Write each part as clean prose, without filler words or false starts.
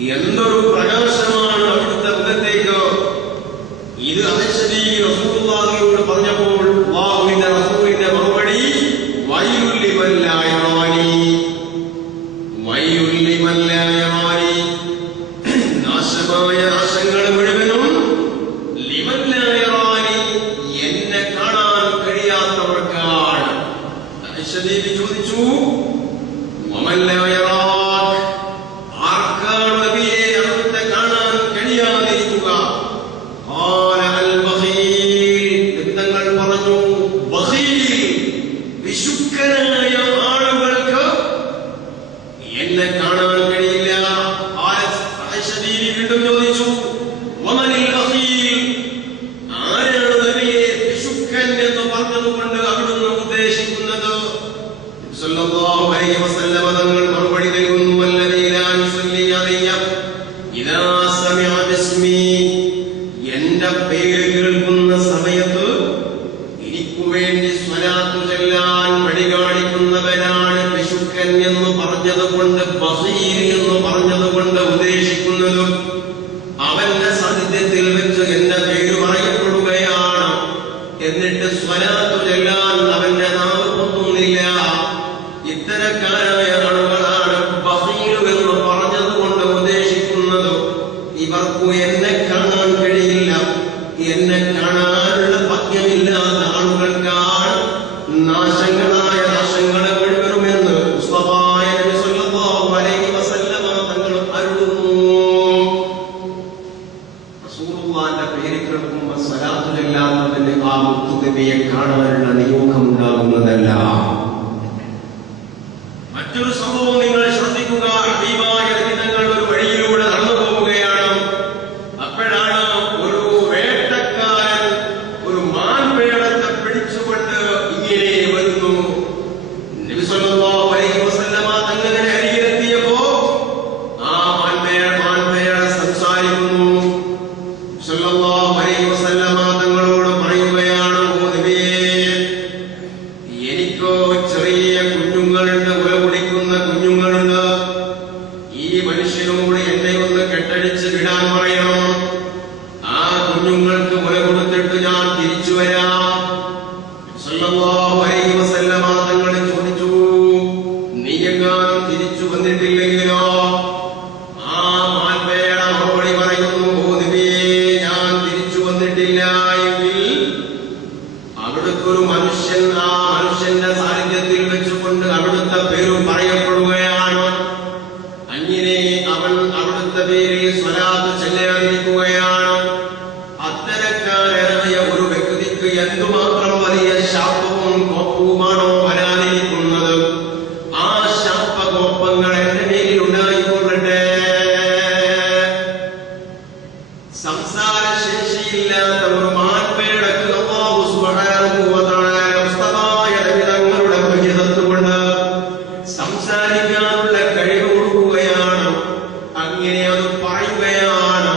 എന്തൊരു പ്രകാശമാണ് അവിടുത്തെ മുഖത്തേക്ക്. ഇത് അനശ്വരി റസൂലുള്ളാഹിയോട് പറഞ്ഞപ്പോൾ അല്ലാഹുവിന്റെ റസൂലിന്റെ മറുപടി വൈലുൽ ലിമൻ ലാ യറാനി, വൈലുൽ ലിമൻ ലാ യറാനി, നാശമായ നാശങ്ങൾ മുഴുവനും ലിമൻ ലാ യറാനി, എന്നെ കാണാൻ കഴിയാത്തവർക്കാണ്. അനശ്വരി ചോദിച്ചു വമൻ ലാ യറാക്, ആർക്കാണ് നബിയെ അവിടുത്തെ കാണാൻ കഴിയാതിരിക്കുക? തങ്ങൾ പറഞ്ഞു വിശുദ്ധനായ ആളുകൾക്ക് എന്നെ കാണാൻ കഴിയില്ല. വീണ്ടും ചോദിച്ചു ആരാണ് നബിയെ വിശുദ്ധൻ എന്ന് പറഞ്ഞതുകൊണ്ട് അവിടുന്ന് ഉദ്ദേശിക്കുന്നത്? സല്ലല്ലാഹു അലൈഹി വസല്ലം തങ്ങൾ മറുപടി നൽകുന്നു, വല്ലദീ ലാ യുസല്ലി അലയ്യ ഇദാ സമിഅ ബിസ്മി, എന്റെ പേര് കേൾക്കുന്ന സമയത്ത് എനിക്ക് വേണ്ടി സ്വലാത്ത് ചൊല്ലാൻ വഴി കാണിക്കുന്നവനാണ് വിശുദ്ധൻ എന്ന് പറഞ്ഞതുകൊണ്ട്, ബസീർ എന്ന് പറഞ്ഞതുകൊണ്ട് ഉദ്ദേശിക്കുന്നത് അവന്റെ സാന്നിധ്യത്തിൽ വെച്ച് എന്റെ പേര് പറയപ്പെടുകയാണ്. എന്നിട്ട് സ്വലാത്ത് ചൊല്ലാൻ അവന്റെ നാവ് പൊങ്ങുന്നില്ല. ഇത്തരക്കാരായ ആളുകളാണ് ബസീർ എന്ന് പറഞ്ഞതുകൊണ്ട് ഉദ്ദേശിക്കുന്നത്. ഇവർക്കു എന്നെ കാണാൻ കഴിയില്ല. എന്നെ കാണാനുള്ള ഭാഗ്യമില്ലാത്ത ആളുകൾക്കാണ് നാശങ്ങളായ നാശങ്ങളെ മുഴുവനുമെന്ന് മുസ്തഫായ നബി സല്ലല്ലാഹു അലൈഹി വസല്ലമ തങ്ങൾ അരുളുന്നു. റസൂലുള്ളാഹിന്റെ പേര് കേൾക്കുമ്പോൾ സ്വലാത്ത് ചൊല്ലാത്തവന് ആ മുത്തുനബിയെ കാണാനുള്ള നിയോഗം ഉണ്ടാകുന്നതല്ല. മറ്റൊരു സംഭവം നിങ്ങൾ ശ്രദ്ധിക്കുക. ഹബീബായ നബി തങ്ങൾ ഒരു വഴിയിലൂടെ നടന്നു പോവുകയാണ്. അപ്പോഴാണ് ഒരു വേട്ടക്കാരൻ ഒരു മാൻപേടത്തെ പിടിച്ചുകൊണ്ട് ഇങ്ങനെ വരുന്നു. നബി സല്ലല്ലാഹു അലൈഹി വസല്ലമ തങ്ങളുടെ അരികിലെത്തിയപ്പോ ആ മാൻപേട സംസാരിക്കുന്നു. സല്ലല്ലാഹു അലൈഹി വസല്ലമ തങ്ങളോട് പറയുകയാണ്, ഓ നബിയേ, എനിക്കോ ചെറിയ കുഞ്ഞുങ്ങളുണ്ട്, ഉല കുടിക്കുന്ന കുഞ്ഞുങ്ങളുണ്ട്. ഈ മനുഷ്യനോട് എന്നെ ഒന്ന് കെട്ടടിച്ച് വിടാൻ പറയണം. ആ കുഞ്ഞുങ്ങൾക്ക് മുല കൊടുത്തിട്ട് ഞാൻ തിരിച്ചു വരാം. സല്ലല്ലാഹു അലൈഹി വസല്ലമ തങ്ങൾ ചോദിച്ചു, നീ എങ്ങാനും തിരിച്ചു വന്നിട്ടില്ലെങ്കിലോ? ആ മാൻപേട മറുപടി പറയുന്നു, ഓ നബിയേ, ഞാൻ തിരിച്ചു വന്നിട്ടില്ല എങ്കിൽ അവിടുത്തെ ഒരു മനുഷ്യൻ ആ മനുഷ്യന്റെ സാന്നിധ്യത്തിൽ വെച്ചുകൊണ്ട് അവിടുത്തെ പേരും പറയപ്പെടുകയാണ്. അങ്ങനെ അവൻ അവിടുത്തെ പേരിൽ സ്വലാത്ത് ചൊല്ലാതിരിക്കുകയാണ്. അത്തരക്കാരായ ഒരു വ്യക്തിക്ക് എന്തുമാത്രം വലിയ ശാപവും കോപവുമാണോ വരാനിരിക്കുന്നത്? ആ ശാപകോപങ്ങൾ എന്റെ മേലിൽ ഉണ്ടായിക്കൊള്ളട്ടെ. സംസാരശേഷിയില്ലാത്ത ഒരു മാൻപേടക്ക് അല്ലാഹു സുബ്ഹാനഹു വ തആല മുസ്തഫായ നബി തങ്ങളുടെ മുഅ്ജിസത്ത് കൊണ്ട് സംസാരിക്കാനുള്ള കഴിവ് കൊടുക്കുകയാണ്. അങ്ങനെ അത് പറയുകയാണ്,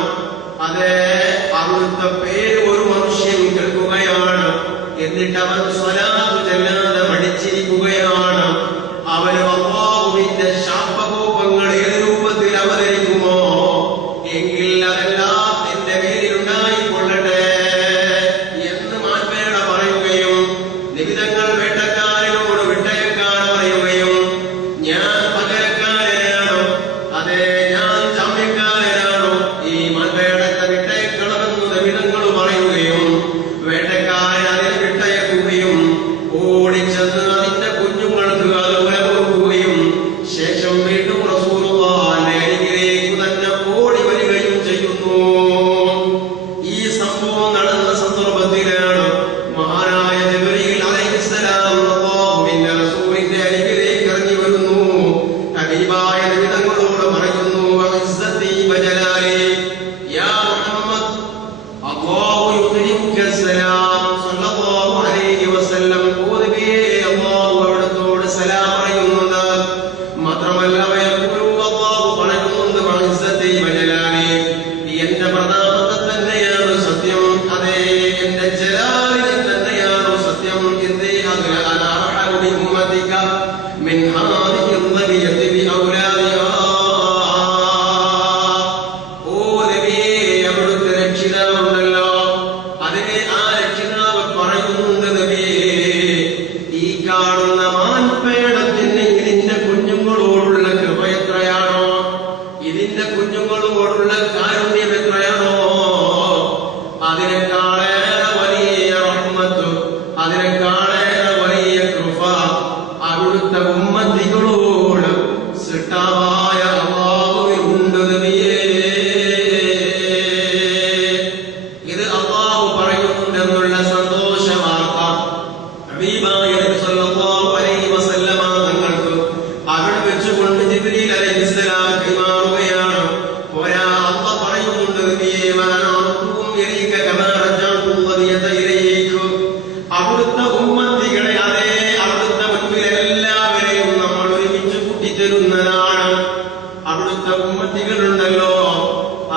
കുട്ടികളുണ്ടല്ലോ,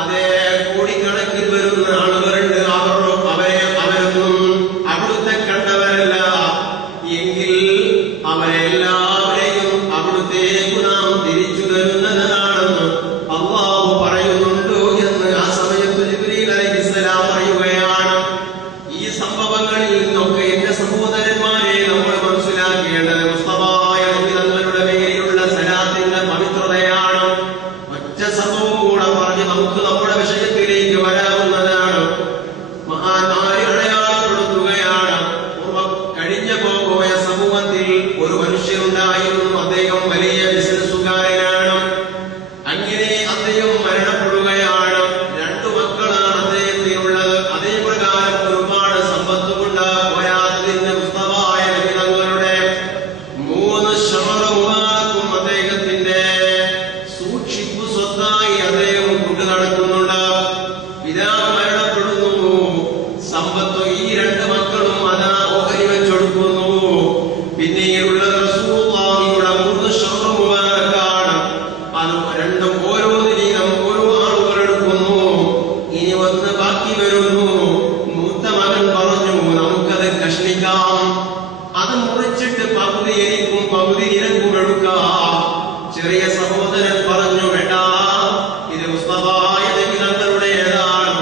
അതേ കോടിക്കണക്കിൽ വരുന്ന ആളുകളുണ്ട്. അവരൊന്നും അവിടുത്തെ കണ്ടവരല്ല. എങ്കിൽ അവരെല്ലാവരെയും അവിടുത്തേക്ക് നാം തിരിച്ചു തരുന്നതാണെന്ന് അല്ലാഹു പറയുന്നുണ്ട് എന്ന് ആ സമയത്ത് ജിബ്രീൽ അലൈഹിസ്സലാം പറയുകയാണ്. ഈ സംഭവങ്ങളിൽ നിന്നൊക്കെ എന്റെ സഹോദരന്മാരെ നമ്മൾ മനസ്സിലാക്കേണ്ടത് മുസ്തഫായ നബി തങ്ങളുടെ പേരിലുള്ള സലാത്തിന്റെ പവിത്രതയാണ്. ഒറ്റ സംഭവം കൂടെ പറഞ്ഞ് നമുക്ക് നമ്മുടെ വിഷയത്തിലേക്ക് വരാവുന്നതാണ്. മഹാന്മാരെ അടയാളപ്പെടുത്തുകയാണ്. കഴിഞ്ഞ പോയ സമൂഹത്തിൽ ഒരു മനുഷ്യനുണ്ടായിരുന്നു. അദ്ദേഹം വലിയ ബിസിനസ്സുകാരനാണ്. അങ്ങനെ അദ്ദേഹം മരണപ്പെടുകയാണ്. 2 മക്കളാണ് അദ്ദേഹത്തിനുള്ളത്. അതേ പ്രകാരം ഒരുപാട് സമ്പത്ത് കൊണ്ട് പോരാത്തതിന് മുസ്തഫായ നബി തങ്ങളുടെ 3 ശമറ മുബാറക്കും അദ്ദേഹത്തിന്റെ സൂക്ഷിപ്പു സ്വത്തായി അദ്ദേഹം കൊണ്ടു നടക്കുന്നുണ്ട്. പിതാവ് മരണപ്പെടുന്നു. സമ്പത്ത് ഈ 2 മക്കളും അതാ ഓഹരി വെച്ചെടുക്കുന്നു. പിന്നീടുള്ള റസൂലുള്ളാഹിയുടെ 3 ശമറ മുബാറക്കാണ്. അത് 2 ഓരോ വീതം ഓരോ ആളുകൾ എടുക്കുന്നു. ഇനി 1 ബാക്കി വരുന്നു. മൂത്ത മകൻ പറഞ്ഞു, നമുക്കത് കഷ്ണിക്കാം, അത് മുറിച്ചിട്ട് പകുതി എനിക്കും പകുതി നിനക്കും എടുക്കാം. ചെറിയ സഹോദരൻ പറഞ്ഞു, വേണ്ട, ഇത് മുസ്തഫായ നബി തങ്ങളുടേതാണ്,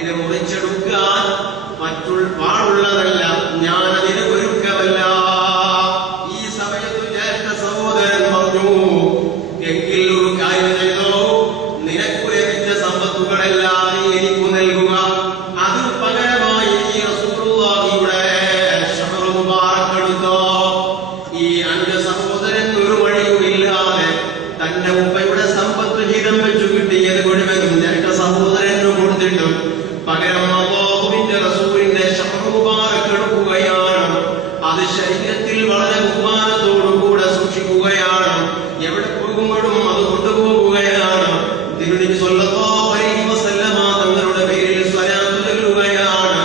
ഇത് മുറിച്ചെടുക്കാൻ പാടുള്ളതല്ല, ഞാനതിന് ഒരുക്കമല്ല. ഈ സമയത്ത് ജ്യേഷ്ഠ സഹോദരൻ പറഞ്ഞു, എങ്കിൽ ഒരു കാര്യം ചെയ്തോ, നിനക്ക് ലഭിച്ച സമ്പത്തുകളെല്ലാം നീ എനിക്ക് നൽകുക, അതിന് പകരമായി ഈ റസൂലുള്ളാഹിയുടെ ശമറ മുബാറക്ക് എടുത്തോ. ഈ 5 സഹോദരൻ ഒരു വഴിയുമില്ലാതെ തന്റെ ഉപ്പയുടെ സമ്പത്ത് ഹിതം വെച്ചു കിട്ടിയത് മുഴുവനും ജ്യേഷ്ഠ സഹോദരന് കൊടുത്തിട്ടും പകരം അല്ലാഹുവിന്റെ റസൂലിന്റെ ശമറ മുബാറക്ക് എടുക്കുകയാണ്. അത് ശരീരത്തിൽ വളരെ ബഹുമാനത്തോടുകൂടെ സൂക്ഷിക്കുകയാണ്. എവിടെ പോകുമ്പോഴും അത് കൊണ്ടുപോകുകയാണ്. തിരുനബി സ്വല്ലല്ലാഹു അലൈഹി വസല്ലമ തങ്ങളുടെ പേരിൽ സ്വലാത്ത് ചൊല്ലുകയാണ്.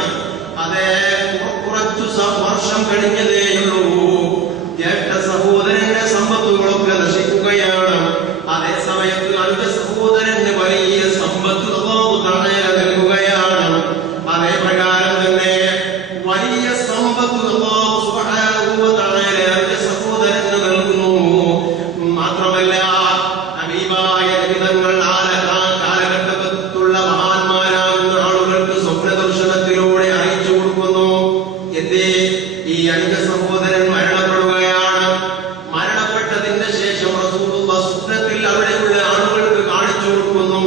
അതേ കുറച്ചു വർഷം കഴിഞ്ഞതേയുള്ളൂ. ജ്യേഷ്ഠ സഹോദരന്റെ സമ്പത്തുകളൊക്കെ നശിക്കുകയാണ്. അതേ സമയത്ത് 5 സഹോദരന് വലിയ സമ്പത്ത് അല്ലാഹു തആല നൽകുകയാണ്. അതേ പ്രകാരം തന്നെ വലിയ സമ്പത്ത് അല്ലാഹു സുബ്ഹാനഹു വ തആല 5 സഹോദരന് നൽകുന്നു. മാത്രമല്ല ഹബീബായ നബി തങ്ങൾ കാലഘട്ടത്തിലുള്ള മഹാന്മാരാകുന്ന ആളുകൾക്ക് സ്വപ്നദർശനത്തിലൂടെ അറിയിച്ചു കൊടുക്കുന്നു. എന്തേ? ഈ 5 സഹോദരൻ മരണപ്പെടുകയാണ്. മരണപ്പെട്ടതിന്റെ ശേഷം റസൂലുള്ളാഹി സ്വപ്നത്തിൽ അവിടെയുള്ള ആളുകൾക്ക് കാണിച്ചു കൊടുക്കുന്നു.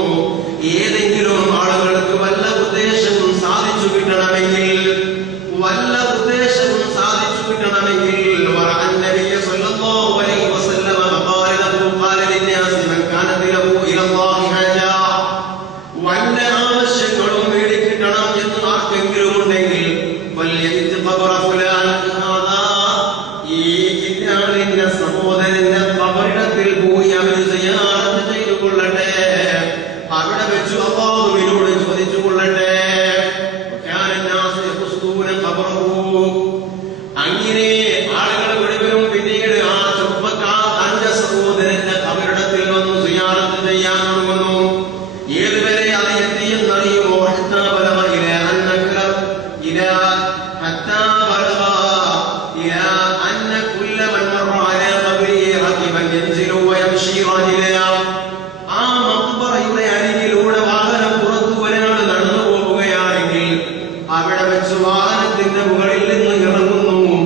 ഏതെങ്കിലും ആളുകൾക്ക് വല്ല ഉദ്ദേശവും സാധിച്ചു കിട്ടണമെങ്കിൽ വല്ല ആവശ്യങ്ങളും നേടിക്കിട്ടണം എന്ന് ആർക്കെങ്കിലും ഉണ്ടെങ്കിൽ ഈ ഇന്നാളിന്റെ സഹോദരന്റെ കബറിടത്തിൽ പോയി അവർ സിയാറത്ത് ചെയ്തു കൊള്ളട്ടെ. അവിടെ വെച്ച് അല്ലാഹുവിനോട് ചോദിച്ചു കൊള്ളട്ടെ. അങ്ങനെ ആളുകൾ മുഴുവനും പിന്നീട് ആ ചെറുപ്പക്കാരന്റെ സഹോദരന്റെ കബറിടത്തിൽ വന്ന് സിയാറത്ത് ചെയ്യാൻ തുടങ്ങുന്നു. ഏതുവരെ അത് എത്തിയെന്നറിയുമോ? ആ മഖ്ബറയുടെ അരികിലൂടെ വാഹനം പുറത്തു ഒരാൾ നടന്നു പോവുകയാണെങ്കിൽ അവിടെ വെച്ച് വാഹനത്തിന്റെ മുകളിൽ നിന്ന് ഇറങ്ങുന്നു,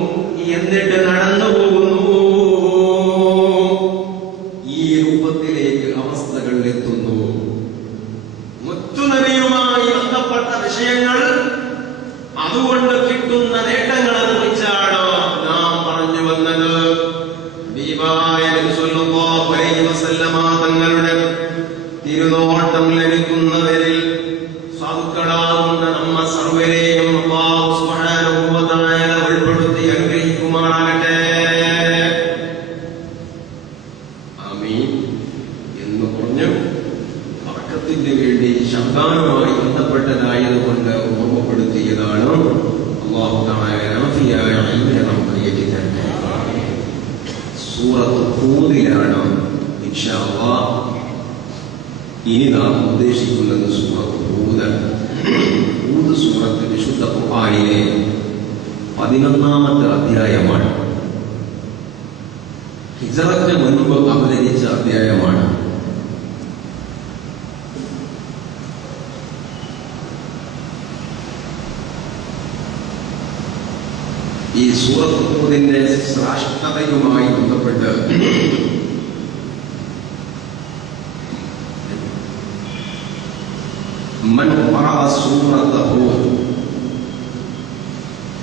എന്നിട്ട് നടന്നു പോകുന്നു. ഈ രൂപത്തിലേക്ക് അവസ്ഥകൾ എത്തുന്നു. മുത്തുനബിയുമായി ബന്ധപ്പെട്ട വിഷയങ്ങൾ, അതുകൊണ്ട് കിട്ടുന്ന നേട്ടങ്ങളെ കുറിച്ചാണ് നാം പറഞ്ഞു വന്നത്. ഹബീബായ നബി സ്വല്ലല്ലാഹു അലൈഹി വസല്ലമ തങ്ങളുടെ തിരുനോട്ടം ലഭിക്കുന്നവരിൽ സാധുക്കളാകുന്ന നമ്മ സർവരെയും അല്ലാഹു സുബ്ഹാനഹു വ തആല ഉൾപ്പെടുത്തി അനുഗ്രഹിക്കുമാറാകട്ടെ. ആമീൻ എന്ന് പറഞ്ഞു അടക്കത്തിന് വേണ്ടി ശബ്ദാനുമായി ബന്ധപ്പെട്ടതായതുകൊണ്ട് ഓർമ്മപ്പെടുത്തിയതാണ്. അല്ലാഹു തആല നാഫിയായ ഇൽമിനെ നമുക്ക് ഏറ്റിത്തരട്ടെ. സൂറത്ത് ഹൂദിലാണ് ഇൻഷാ അല്ലാഹ് ഇനി നാം ഉദ്ദേശിക്കുന്നത് സൂറത്ത് ഹൂദ്. ഹൂദ് സൂറത്ത് വിശുദ്ധ ഖുർആനിലെ 11-ാമത്തെ അധ്യായമാണ്. ഹിജ്റത്തിന് മുൻപ് അവതരിച്ച അധ്യായമാണ്. ഈ സൂറത്ത് ഹൂദിന്റെ ശ്രേഷ്ഠതയുമായി ബന്ധപ്പെട്ട് من قرأ سورة هود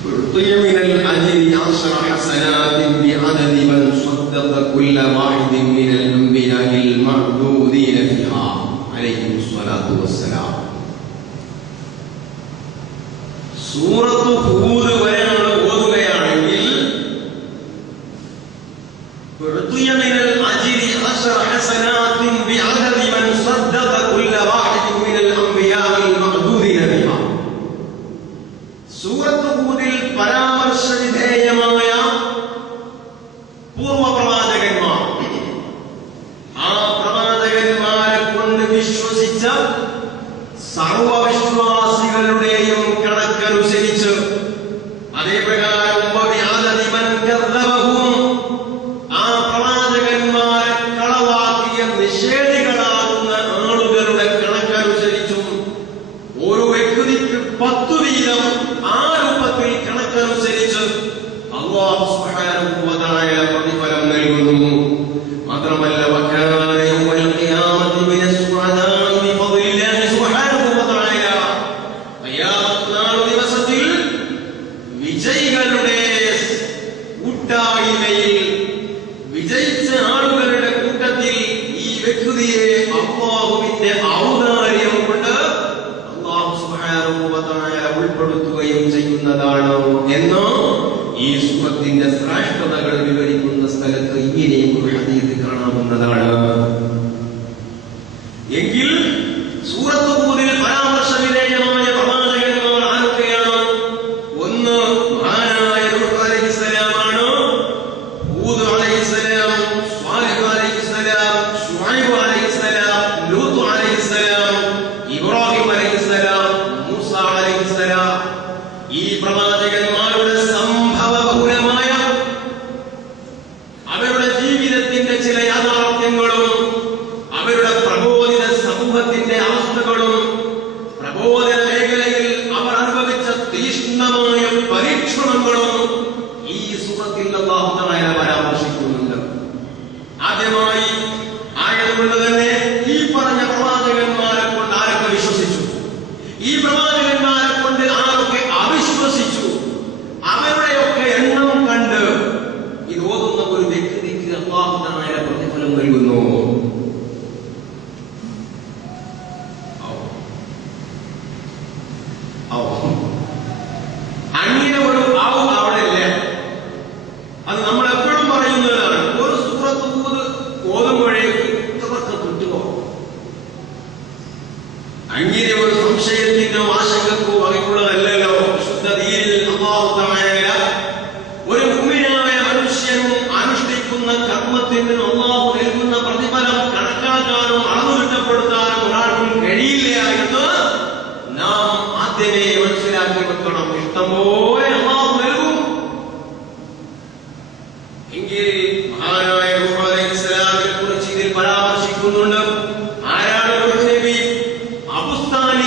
أعطي من الأجر 10 حسنات بعدد من صدق كل واحد من الأنبياء المعدودين فيها عليهم الصلاة والسلام. سورة هود വരെയാണ് ഓതുകയാണെങ്കിൽ أعطي من الأجر 10 حسنات بعدد من صدق كل واحد من الأنبياء المعدودين فيها. സൂറത്ത് ഹൂദിൽ പരാമർശവിധേയമായ പൂർവപ്രവാചകന്മാർ, ആ പ്രവാചകന്മാരെ കൊണ്ട് വിശ്വസിച്ച സർവവിശ്വാസികളുടെയും കണക്കനുസരിച്ച് അതേപ്രകാരം ആ പ്രവാചകന്മാരെ കളവാക്കിയ നിഷേധികളാകുന്ന ആളുകളുടെ കണക്കനുസരിച്ചും ഓരോ വ്യക്തിക്ക് 10 വീതം ആ രൂപത്തിൽ കണക്കനുസരിച്ച് അല്ലാഹു സുബ്ഹാനഹു വ തആല പ്രതിഫലം നൽകുന്നു. മാത്രമല്ല വകാന യൗമൽ ഖിയാമത്തി മിനസ് സുഅദാഇ ബിഫദ്ലില്ലാഹി സുബ്ഹാനഹു വ തആല, ഖിയാമത്ത് നാൾ ദിവസത്തിൽ വിജയികളുടെ കൂട്ടായ്മയിൽ വിജയിച്ച ആളുകളുടെ കൂട്ടത്തിൽ ഈ വ്യക്തിയെ അല്ലാഹുവിന്റെ ഔദാര്യം കൊണ്ട് അല്ലാഹു സുബ്ഹാനഹു വ തആല ഉൾപ്പെടുത്തുകയും ചെയ്യുന്നതാണ് എന്ന് ഈ സൂറത്തിന്റെ ശ്രേഷ്ഠതകൾ വിവരിക്കുന്ന സ്ഥലത്ത് ഇങ്ങനെയും ഒരു ഹദീസ് കാണാവുന്നതാണ്. എങ്കിൽ സൂറത്ത് ഹൂദിൽ പരാമർശവിധേയമായ പ്രവാചകന്മാർ ആരൊക്കെയാണ്? ഒന്ന് മഹാനായ നൂഹ് അലൈഹിസ്സലാമാണ്, ഹൂദ് അലൈഹിസ്സലാം, സ്വാലിഹ് അലൈഹിസ്സലാം, ശുഐബ് അലൈഹിസ്സലാം, ലൂത്ത് അലൈഹിസ്സലാം, ഇബ്രാഹിം അലൈഹിസ്സലാം, മൂസ അലൈഹിസ്സലാം. ഈ പ്രവാചകന്മാരുടെ സംഭവപൂരമായ അവരുടെ ജീവിതത്തിന്റെ ചില യാഥാർത്ഥ്യങ്ങളും അവരുടെ പ്രബോധിത സമൂഹത്തിന്റെ അവസ്ഥകളും പ്രബോധന മേഖലയിൽ അവർ അനുഭവിച്ച തീക്ഷ്ണമായ പരീക്ഷണങ്ങളും ഈ സൂറത്തിൽ അല്ലാഹു തആല പരാമർശിക്കുന്നുണ്ട്. ആദ്യമായി ആയതുകൊണ്ട് തന്നെ ഈ പറഞ്ഞ പ്രവാചകന്മാരെ കൊണ്ട് ആരൊക്കെ വിശ്വസിച്ചു, ഈ പ്രവാചകന്മാരെ കൊണ്ട് ആരൊക്കെ അവിശ്വസിച്ചു, അവരുടെയൊക്കെ എണ്ണം കണ്ട് ഇത് ഓതുന്ന ഒരു വ്യക്തിക്ക് അല്ലാഹു തആല പ്രതിഫലം നൽകുന്നു. അങ്ങനെ ഒരു അവിടെ ഇല്ല. അത് നമ്മൾ എപ്പോഴും പറയുന്നതാണ്. ഒരു സൂറത്ത് ഹൂദ് ഓതുമ്പോഴേക്ക് ഇതൊക്കെ കിട്ടുമോ? അങ്ങനെ ഒരു സംശയത്തിനോ ആശങ്കക്കോ വകയുള്ളതല്ലല്ലോ വിശുദ്ധ ദീനിൽ അല്ലാഹു തആല ഒരു മുഅ്മിനായ മനുഷ്യൻ അനുഷ്ഠിക്കുന്ന കർമ്മത്തിന് അല്ലാഹു നൽകുന്ന പ്രതിഫലം കണക്കാക്കാനോ അളന്നുതിട്ടപ്പെടുത്താനോ ഒരാൾക്കും കഴിയില്ല എന്ന് നാം ആദ്യമേ മനസ്സിലാക്കി വെക്കണം. ഇഷ്ടംപോലെ അല്ലാഹു നൽകും. എങ്കിൽ മഹാനായ നൂഹ് അലൈഹിസ്സലാമിനെ കുറിച്ച് ഇതിൽ പരാമർശിക്കുന്നുണ്ട്. ആരാണ് നൂഹ് നബി? അബുസ്ഥാൻ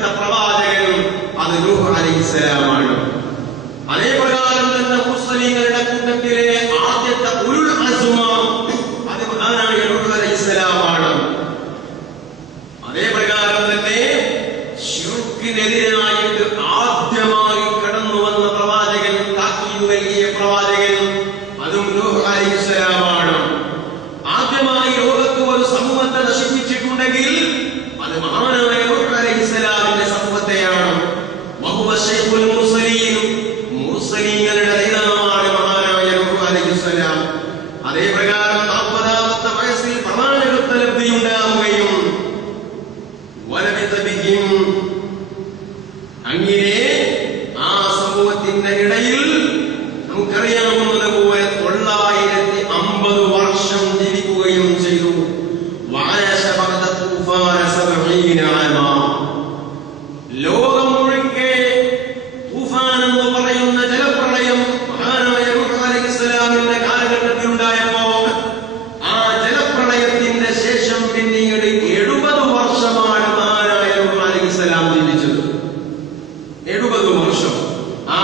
തിരഞ്ഞെടുക്കപ്പെട്ട പ്രവാചകൻ അത് നൂഹ് അലൈഹിസ്സലാമാണ്. അതേപ്രകാരം തന്നെ മുർസലീങ്ങളുടെ കൂട്ടത്തിലെ ആദ്യത്തെ ഉലുൽ അസ്മ അത് മഹാനായ നൂഹ് അലൈഹിസ്സലാമാണ്. അതേപ്രകാരം തന്നെ ശിർക്കിനെതിരായിട്ട് ആദ്യമായി കടന്നു വന്ന പ്രവാചകൻ, താക്കീത് നൽകിയ പ്രവാചകൻ അതും നൂഹ് അലൈഹിസ്സലാമാണ്. ആദ്യമായി ലോകത്ത് ഒരു സമൂഹത്തെ നശിപ്പിച്ചിട്ടുണ്ടെങ്കിൽ അത് മഹാനായ നൂഹ് അലൈഹിസ്സലാമിന്റെ സമൂഹത്തെയാണ്. വഹുവ ശൈഖുൽ മുർസലീൻ, മുർസലീങ്ങളുടെ നേതാവാണ് മഹാനായ നൂഹ് അലൈഹിസ്സലാം. അതേപ്രകാരം 40ാമത്തെ വയസ്സിൽ പ്രമാണകത്വ ലബ്ധിയുണ്ടാവുകയും അങ്ങനെ ആ സമൂഹത്തിന്റെ ഇടയിൽ നമുക്കറിയാവുന്നത് പോലെ 950 വർഷം ജീവിക്കുകയും ചെയ്തു. ലോകം മുഴുക്കെ തൂഫാൻ എന്ന് പറയുന്ന ജലപ്രളയം മഹാനായ നൂഹ് അലൈഹിസ്സലാമിന്റെ കാലഘട്ടത്തിൽ ഉണ്ടായപ്പോ ആ ജലപ്രളയത്തിന്റെ ശേഷം പിന്നീട് 70 വർഷമാണ് മഹാനായ നൂഹ് അലൈഹിസ്സലാം ജീവിച്ചത്. 70 വർഷം. ആ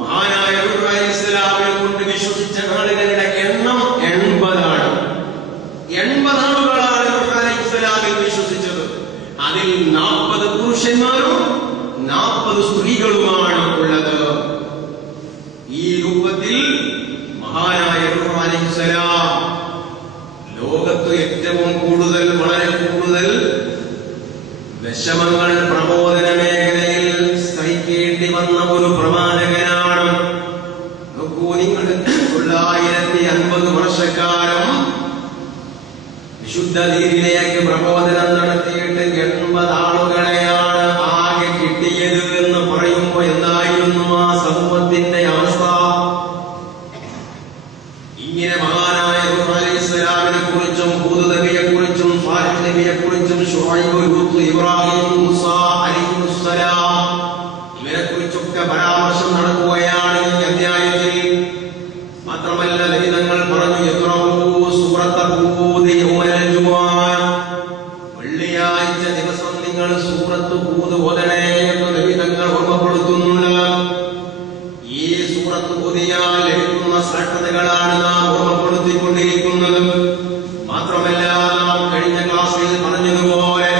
മഹാനായ നൂഹ് അലൈഹിസ്സലാമിനെ കൊണ്ട് വിശ്വസിച്ച ആളുകളുടെ എണ്ണം 80 ആണ്. 80 ആളുകളാണ് നൂഹ് അലൈഹിസ്സലാമിൽ വിശ്വസിച്ചത്. അതിൽ 40 പുരുഷന്മാരും 40 സ്ത്രീകളുമാണ് ഉള്ളത്. ഈ രൂപത്തിൽ മഹാനായ നൂഹ് അലൈഹിസ്സലാം ലോകത്ത് ഏറ്റവും കൂടുതൽ, വളരെ കൂടുതൽ വിഷമങ്ങൾ പ്രബോധന മേഖലയിൽ സഹിക്കേണ്ടി വന്ന ഒരു പ്രവാചകനാണ്. നോക്കൂ നിങ്ങൾ, 950 വർഷക്കാലം വിശുദ്ധ ദീനിലേക്ക് പ്രബോധനം നടത്തിയിട്ട് 80 ആളുകളെയാണ് ആകെ കിട്ടിയത് എന്ന് പറയുമ്പോൾ എന്തായിരുന്നു ആ സമൂഹത്തിന്റെ അവസ്ഥ? ഇങ്ങനെ മഹാനായ നൂഹ് അലൈഹിസ്സലാമിനെ കുറിച്ചും ഹൂദ് നബിയെ കുറിച്ചും സാലിഹ് നബിയെ കുറിച്ചും ശുഐബ്, ലൂത്ത്, ഇബ്രാഹിം, മൂസ അലൈഹിസ്സലാം ഇവരെ കുറിച്ചൊക്കെ പരാമർശം നടക്കുകയാണ് ഈ അധ്യായത്തിൽ. മാത്രമല്ല ലളിതങ്ങൾ പറഞ്ഞു സൂറത്ത് ഹൂദ് യൗമൽ ജുമുഅ, വെള്ളിയാഴ്ച ദിവസം നിങ്ങൾ സൂറത്ത് ഹൂദ് ഓതണേ എന്ന് ലളിതങ്ങൾ ഓർമ്മപ്പെടുത്തുന്നുണ്ട്. ഈ സൂറത്ത് ഓതിയാൽ ലഭിക്കുന്ന ശ്രേഷ്ഠതകളാണ് നാം ഓർമ്മപ്പെടുത്തിക്കൊണ്ടിരിക്കുന്നത്. മാത്രമല്ല നാം കഴിഞ്ഞ ക്ലാസ്സിൽ പറഞ്ഞതുപോലെ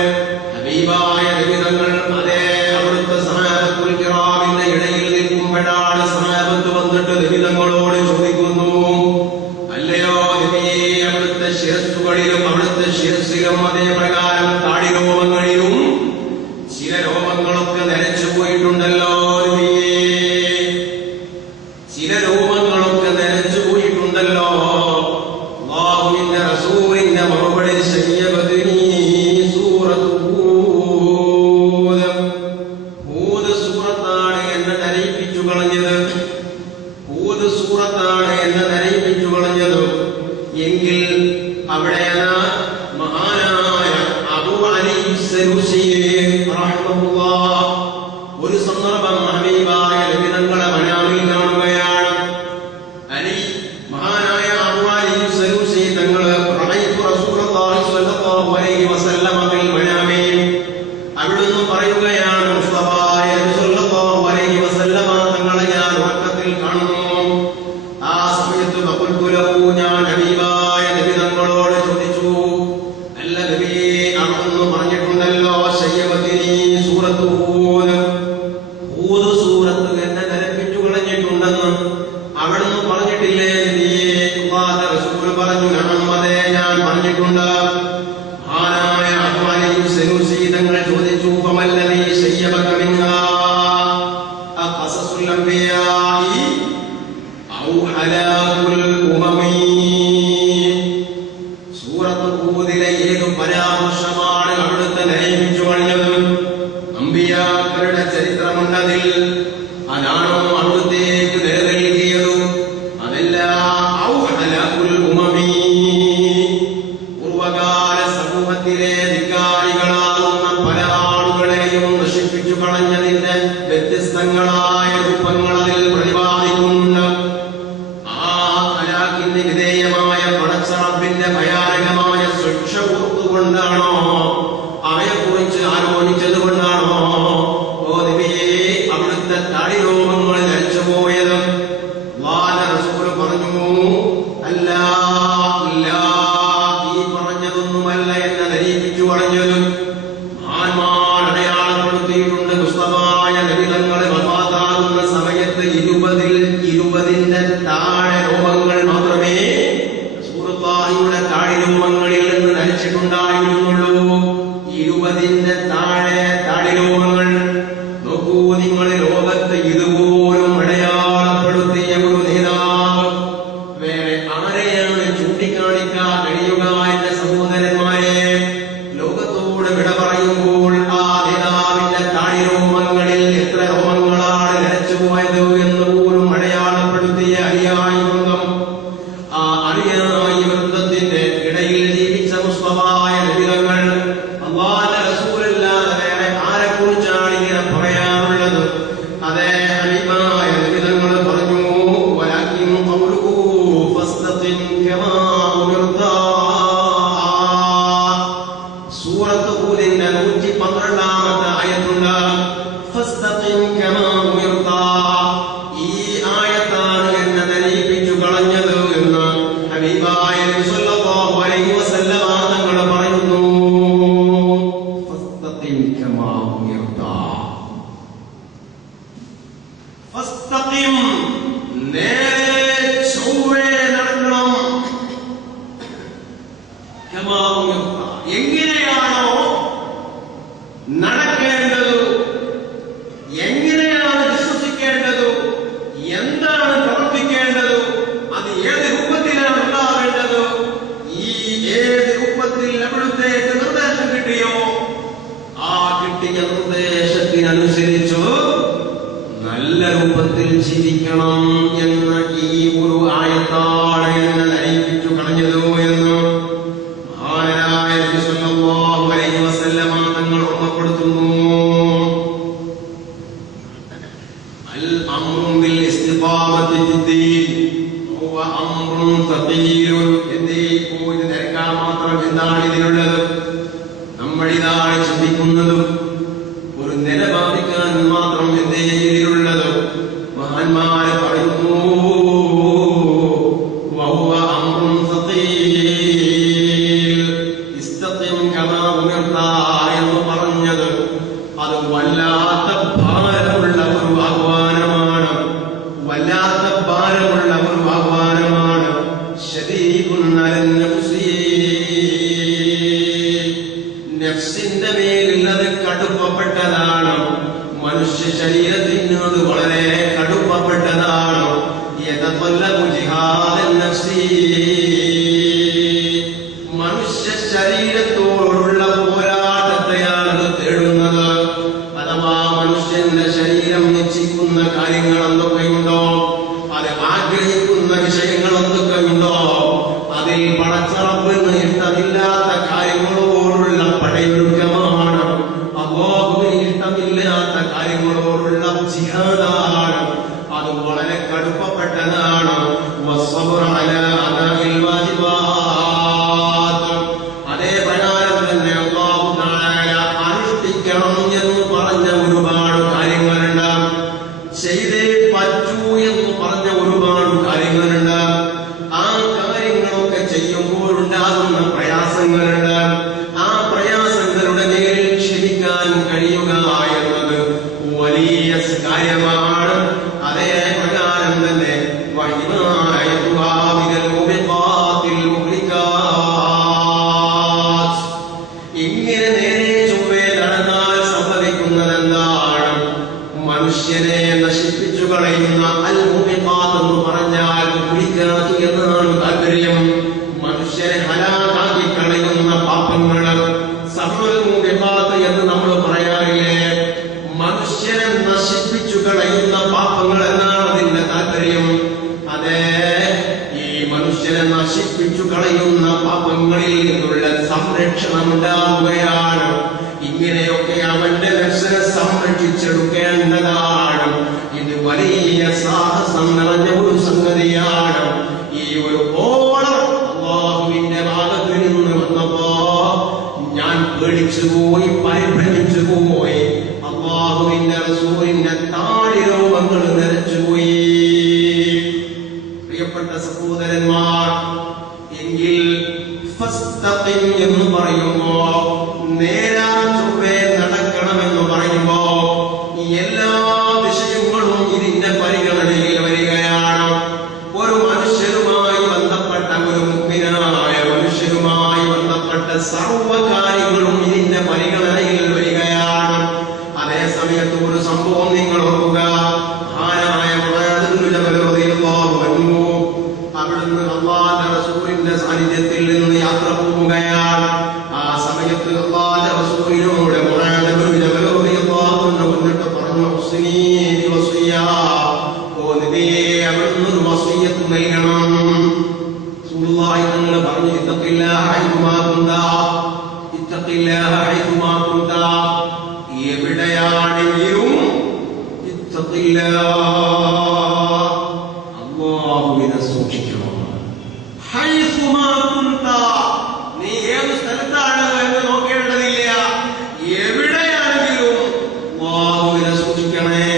ഹബീബായ ലളിതങ്ങൾ അതേ അവിടുത്തെ സഹാബത്തുൽ കിറാമിന്റെ ഇടയിൽ നിൽക്കുമ്പോഴാണ് സഹാബത്ത് വന്നിട്ട് ലളിതങ്ങളോട് ചോദിക്കുന്നു, അല്ലയോ നബിയേ, അവിടുത്തെ ശിരസ്സുകളിലും അവിടുത്തെ ശിരസ്സിലും അതേ പ്രകാരം താടിരോമങ്ങളിലും ചില രോമങ്ങളൊക്കെ നരച്ചു പോയിട്ടുണ്ടല്ലോ നബിയേ, ചില രോമങ്ങളൊക്കെ നരച്ചു പോയിട്ടുണ്ടല്ലോ. അല്ലാഹുവിന്റെ റസൂലിന്റെ മറുപടി ശയ്യബത്നി സൂറത്ത് ഹൂദ്, ഹൂദ് സൂറത്താണ് എന്നെ നരയിപ്പിച്ചു കളഞ്ഞത്, ഹൂദ് സൂറത്താണ് എന്നെ നരയിപ്പിച്ചു കളഞ്ഞത്. എങ്കിൽ അവിടെയാണ് മഹാനായ അബൂ അലി സലൂസി റഹിമഹുല്ലാഹ് ഒരു സന്ദർഭം ഹബീബായ ലളിതങ്ങളെ മനാമിൽ കാണുകയാണ്. അലി മഹാനായ അബൂ അലി സലൂസി തങ്ങൾ റഅയ്തു റസൂലുള്ളാഹി സ്വല്ലല്ലാഹു അലൈഹി വസല്ലമ ഫിൽ മനാമി, അവിടുന്ന് പറയുകയാണ് മുസ്തഫായ സ്വല്ലല്ലാഹു അലൈഹി വസല്ലമ തങ്ങളെ ഞാൻ ഉറക്കത്തിൽ കാണുന്നു. ആ സമയത്ത് ഖുൽതു ലഹു, ഞാൻ ഹബീബായ നബി തങ്ങളോട് ചോദിച്ചു, അല്ല നബിയേ, അവിടുന്ന് പറഞ്ഞിട്ടുണ്ടല്ലോ ശയ്യബത്നി സൂറത്ത് ഹൂദ്, ഹൂദ് സൂറത്ത് എന്നെ നരപ്പിച്ചു കളഞ്ഞിട്ടുണ്ടെന്ന് അവിടുന്ന് പറഞ്ഞിട്ടില്ലേ നബിയേ? അല്ലാഹുവിന്റെ റസൂൽ പറഞ്ഞു, അതെ ഞാൻ പറഞ്ഞിട്ടുണ്ട്. മഹാനായ അബൂ അലി സലൂസി തങ്ങൾ ചോദിച്ചു, ഫമല്ലദീ ശയ്യബക മിൻഹാ അഖസസുൽ അംബിയാഇ ഔ ഹലാകുൽ ഉമമി, സൂറത്ത് ഹൂദിലെ ഏതു പരാമർശമാണ് അവിടുത്തെ നയിപ്പിച്ചു കളഞ്ഞത്? അമ്പിയാക്കളുടെ ചരിത്രമുണ്ടതിൽ, അതാണോ അവിടുത്തേക്ക് നിലനിൽക്കിയത്? അതല്ല, ഔ ഹലാകുൽ ഉമമി, പൂർവകാല സമൂഹത്തിലെ ധിക്കാരികളാകുന്ന പല ആളുകളെയും നശിപ്പിച്ചു കളഞ്ഞതിന്റെ വ്യത്യസ്തങ്ങളായ രൂപങ്ങൾ അതിൽ പ്രതിപാദിക്കുന്നുണ്ട്. ആ ഹലാക്കിന് വിധേയമായ പടച്ചറബിന്റെ ഭയാനകമായ ശിക്ഷ ഓർത്തുകൊണ്ടാണോ അവയെക്കുറിച്ച് ആലോചിച്ചത്? എങ്ങനെയാണോ നടക്കേണ്ടത്, എങ്ങനെയാണ് വിശ്വസിക്കേണ്ടത്, എന്താണ് പ്രവർത്തിക്കേണ്ടത്, അത് ഏത് രൂപത്തിലാണ് ഉണ്ടാവേണ്ടത്, ഈ ഏത് രൂപത്തിൽ അവിടുത്തേക്ക് നിർദ്ദേശം കിട്ടിയോ ആ കിട്ടിയ നിർദ്ദേശത്തിനനുസരിച്ച് നല്ല രൂപത്തിൽ ജീവിക്കണം എന്ന ഈ ഒരു ആയത്താണ് എന്നെ നയിപ്പിച്ചു കളഞ്ഞതോ എന്ന് മഹാനായ നബി സല്ലല്ലാഹു അലൈഹി വസല്ലമ തങ്ങൾ ഓർമ്മപ്പെടുത്തുന്നു. അൽ അംറു ബിൽ ഇസ്തിഖാമത്തി ഫിദ്ദീൻ ഹുവ അംറുൻ തഖീൽ. എന്തേ ഇത് നിരക്കാൻ മാത്രം എന്താണ് ഇതിനുള്ളത്? നമ്മളിതാണ് ചിന്തിക്കുന്നത്. ഒരു നിലപാടിക്കാൻ മാത്രം എന്തേ ഇതിലുള്ളത്? മഹാന്മാരെ പറയുന്നു വഹുവ അംറുൻ തഖീൽ. ഇസ്തഖിം കമാ ഉമിർത എന്ന് പറഞ്ഞത് അത് വല്ലാത്ത ഭാരമുള്ള ഒരു ആഹ്വാനമാണ്, വല്ലാത്ത ഭാരമുള്ള ഒരു ആഹ്വാനമാണ്. ശദീദുൻ അലൻ നഫ്സി, നഫ്സിന്റെ മേലിൽ അത് കടുപ്പപ്പെട്ടതാണ്. മനുഷ്യ ശരീരത്തിന് അത് വളരെ കടുപ്പപ്പെട്ടതാണ്. യതതല്ലബു ജിഹാദൻ നഫ്സി, മനുഷ്യ ശരീരത്തോടുള്ള പോരാട്ടത്തെയാണ് അത് തേടുന്നത്. അഥവാ മനുഷ്യന്റെ ശരീരം ഇച്ഛിക്കുന്ന കാര്യങ്ങൾ എന്തൊക്കെയുണ്ടോ, അത് ആഗ്രഹിക്കുന്ന വിഷയങ്ങൾ എന്തൊക്കെയുണ്ടോ, അതിൽ പടച്ചറപ്പിന് ഇഷ്ടമില്ലാത്ത കാര്യങ്ങളോടുള്ള പടയൊരുക്കമാണ്. അല്ലാഹുവിന് ഇഷ്ടമില്ലാത്ത കാര്യങ്ങളോടുള്ള ജിഹാദാണ്. അത് വളരെ കടുപ്പപ്പെട്ടതാണ്. വസ്സബ്റു അലാ അദാഇൽ വാജിബാത്ത്, അതേ പ്രകാരം തന്നെ അല്ലാഹു തആല അനുഷ്ഠിക്കണം എന്ന് പറഞ്ഞ ഒരുപാട് കാര്യങ്ങളുണ്ട്. ചെയ്തേ പറ്റൂ എന്ന് പറഞ്ഞ ഒരുപാട് കാര്യങ്ങളുണ്ട്. ആ കാര്യങ്ങളൊക്കെ ചെയ്യുമ്പോഴുണ്ടാകുന്ന പ്രയാസങ്ങളുണ്ട്. ആ പ്രയാസങ്ങളുടെ മേൽ ക്ഷമിക്കാൻ കഴിയുക എന്നത് വലിയ കാര്യമാണ്. അതേ പ്രകാരം തന്നെ ഇങ്ങനെ നേരെ ചൊവ്വേ നടന്നാൽ സംഭവിക്കുന്നത് എന്താണ്? മനുഷ്യനെ നശിപ്പിച്ചു കളയുന്ന അൽ മുബിഖാത്ത് എന്ന് പറഞ്ഞാൽ മുബിഖാത്ത് എന്നാണ് താല്പര്യം. മനുഷ്യനെ ഹലാകാക്കി കളയുന്ന പാപങ്ങൾ സഫൽ മുബിഖാത്ത് എന്ന് നമ്മൾ പറയാറില്ലേ? മനുഷ്യനെ നശിപ്പിച്ചു കളയുന്ന പാപങ്ങൾ എന്നാണ് അതിന്റെ താല്പര്യം. അതെ, ഈ മനുഷ്യനെ നശിപ്പിച്ചു കളയുന്ന പാപങ്ങളിൽ നിന്നുള്ള സംരക്ഷണം ഉണ്ടാവുകയാണ്. ഇങ്ങനെയൊക്കെ അവന്റെ നഫ്സിനെ സംരക്ഷിച്ചെടുക്കേണ്ടതാണ്. ഇത് വലിയ സാഹസം നിറഞ്ഞ ഒരു സംഗതിയാണ്. ഈ ഒരു ഓർഡർ അല്ലാഹുവിന്റെ ഭാഗത്ത് നിന്ന് വന്നപ്പോ ഞാൻ പേടിച്ചുപോയി, പരിഭ്രമിച്ചുപോയി. അല്ലാഹുവിന്റെ റസൂലിന്റെ താടിരോമങ്ങൾ നിറച്ചുപോയി. പ്രിയപ്പെട്ട സഹോദരന്മാർ, എങ്കിൽ ഫസ്തഖിം എന്ന് പറയുമ്പോ, നേരാൻ ചൊവ്വേ നടക്കണമെന്ന് പറയുമ്പോ എല്ലാ വിഷയങ്ങളും ഇതിന്റെ പരിഗണനയിൽ വരികയാണ്. ഒരു മനുഷ്യരുമായി ബന്ധപ്പെട്ട, ഒരു മുഅ്മിനായ മനുഷ്യരുമായി ബന്ധപ്പെട്ട സർവ്വകാര്യങ്ങളും ഇതിന്റെ പരിഗണനയിൽ വരികയാണ്. അതേ സമയത്ത് ഒരു സംഭവം നിങ്ങൾ ഓർക്കുക. മഹാനായ മുആദ് ഇബ്നു ജബൽ റളിയല്ലാഹു അൻഹു അവിടുന്ന് അല്ലാഹുവിന്റെ റസൂലിന്റെ സാന്നിധ്യത്തിൽ നിന്ന് യാത്ര പോവുകയാണ്. ആ സമയത്ത് അല്ലാഹുവിന്റെ റസൂലിനോട് മുആദ് ഇബ്നു ജബൽ റളിയല്ലാഹു അൻഹു വന്നിട്ട് പറഞ്ഞു, ഉസ്നി ബി വസിയ്യ, ഓ നബിയേ, അവിടുന്ന് ഒരു വസിയ്യത്ത് നൽകണം. റസൂലുള്ളാഹി തങ്ങൾ പറഞ്ഞു, ഇത്തഖില്ലാഹ ഹൈതുമാ കുന്ത, ഇത്തഖില്ലാഹ ഹൈതുമാ കുന്ത, എവിടെയാണെങ്കിലും അല്ലാഹുവിനെ സൂക്ഷിക്കണം. ഹൈസുമാ കുന്ത, നീ ഏത് സ്ഥലത്താണ് എന്ന് നോക്കേണ്ടതില്ല. എവിടെയാണെങ്കിലും അല്ലാഹുവിനെ സൂക്ഷിക്കണേ.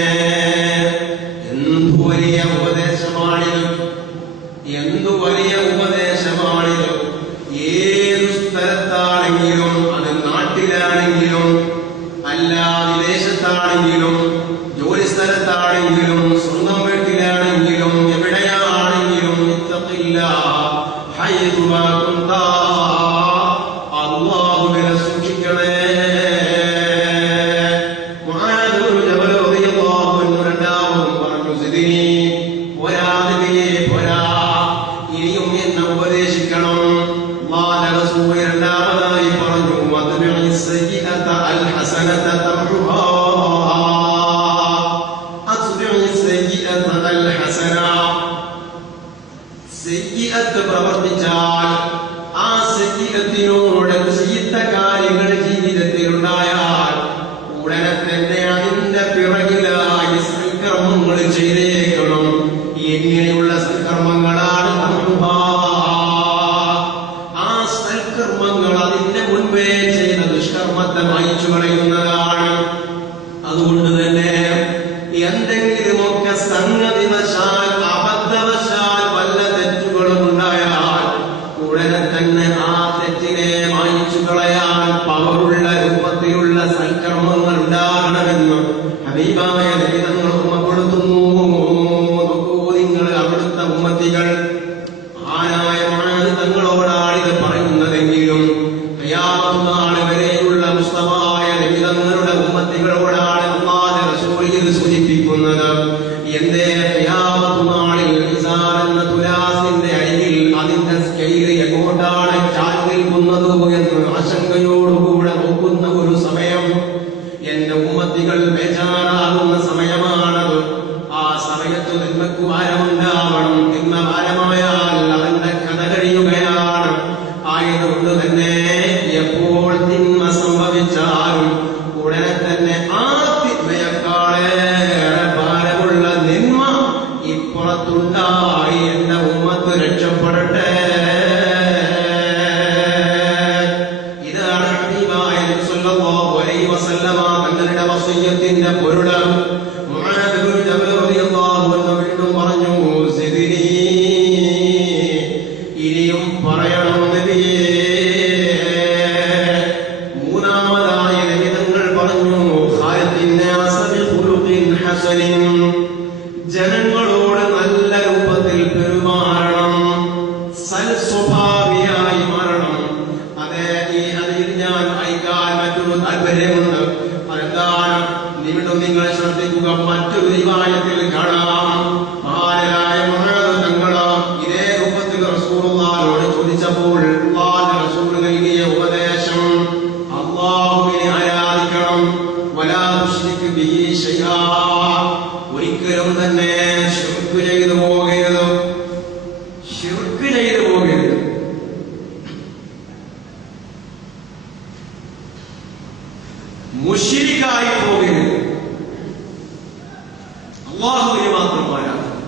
എന്തു വലിയ ഉപദേശമാണിത്, എന്തു വലിയ ഉപദേശമാണിത്. ഏതു സ്ഥലത്താണെങ്കിലും, അത് നാട്ടിലാണെങ്കിലും അല്ല വിദേശത്താണെങ്കിലും ജോലി സ്ഥലത്താണെങ്കിലും സ്വന്തം വീട്ടിൽ അതുകൊണ്ട് തന്നെ എന്തെങ്കിലുമൊക്കെ സംഗതിവശാൽ അബദ്ധവശാൽ വല്ല തെറ്റുകളും ഉണ്ടായാൽ ഉടനെ തന്നെ ആ തെറ്റിനെ മായ്ച്ചു കളയാൻ പവറുള്ള രൂപത്തിലുള്ള സൽക്കർമ്മങ്ങൾ ഉണ്ടാകണമെന്ന് ഹബീബായ നബി തങ്ങൾ ഓർമ്മപ്പെടുത്തുന്നു. നോക്കൂ നിങ്ങൾ, അവിടുത്തെ ഉമ്മത്തികൾ ആനായ മുആദ് തങ്ങളോടാണ് ഇത് പറയുന്നതെങ്കിലും ഖിയാമത്ത് നാൾ വരെയുള്ള മുസ്തഫായ നബി തങ്ങളുടെ ഉമ്മത്തികളോടാണ് അല്ലാഹുവിന്റെ റസൂൽ ഇത് സൂചിപ്പിക്കുന്നത്. എന്തേ ഖിയാമത്ത് നാളിൽ മിസാൻ എന്ന തുലാസിന്റെ അരികിൽ അതിന്റെ സ്കെയിൽ എങ്ങോട്ടാണ് ചാഞ്ഞു നിൽക്കുന്നത് എന്ന് ആശങ്കയോടുകൂടെ നോക്കുന്ന ഒരു സമയം, എന്റെ ഉമ്മത്തികൾ ബേജാറാകുന്ന സമയമാണത്. ആ സമയത്ത് തിന്മയ്ക്ക് ഭാരമുണ്ടാവണം. തിന്മ ഭാരമായാൽ അവന്റെ കഥ കഴിയുകയാണ്. ആയതുകൊണ്ട് തന്നെ എപ്പോൾ തിന്മ സംഭവിച്ചാലും ഉടനെ തന്നെ ആ തിന്മയെക്കാളേറെ ഭാരമുള്ള നിന്മ ഇപ്പുറത്തുണ്ടായി എന്റെ ഉമ്മത്ത് രക്ഷപ്പെടട്ടെ. ഇതാണ് ഹബീബായ നബി സല്ലല്ലാഹു അലൈഹി വസല്ലമ തങ്ങളുടെ വസിയ്യത്തിന്റെ പൊരുള്. മുആദ് ഇബ്നു ജബൽ റളിയല്ലാഹു അൻഹു വീണ്ടും പറഞ്ഞു, സിദ്നി, ഇനിയും പറയണം നബിയേ. മൂന്നാമതായി നബി തങ്ങൾ പറഞ്ഞു, ഖാലിഖിൻ നാസ ബിഖുലുഖിൻ ഹസനിൻ, ജനങ്ങളോട് നല്ല രൂപത്തിൽ പെരുമാറണം, സൽസ്വഭാവിയായി മാറണം. അതിൽ ഞാൻ വായിക്കാൻ മറ്റൊരു താല്പര്യമുണ്ട്. അതെന്താണ്? നിങ്ങൾ ശ്രദ്ധിക്കുക. മറ്റൊരു റിവായത്തിൽ കാണാം, മഹാനായ മുആദ് തങ്ങൾ ഇതേ രൂപത്തിൽ റസൂലുള്ളാഹിയോട് ചോദിച്ചപ്പോൾ അല്ലാഹുവിന്റെ റസൂൽ നൽകിയ ഉപദേശം, അല്ലാഹുവിനെ ആരാധിക്കണം, വലാ തുശ്രിക് ബിഹി ശൈആ, ഒരിക്കലും തന്നെ ശിർക്ക് ചെയ്തു പോകരുത്. ശിർക്ക് ചെയ്തു പോകരുത്. മുശ്രിക്കായി പോകരുത്. അല്ലാഹുവിനെ മാത്രം ആരാധിക്കണം.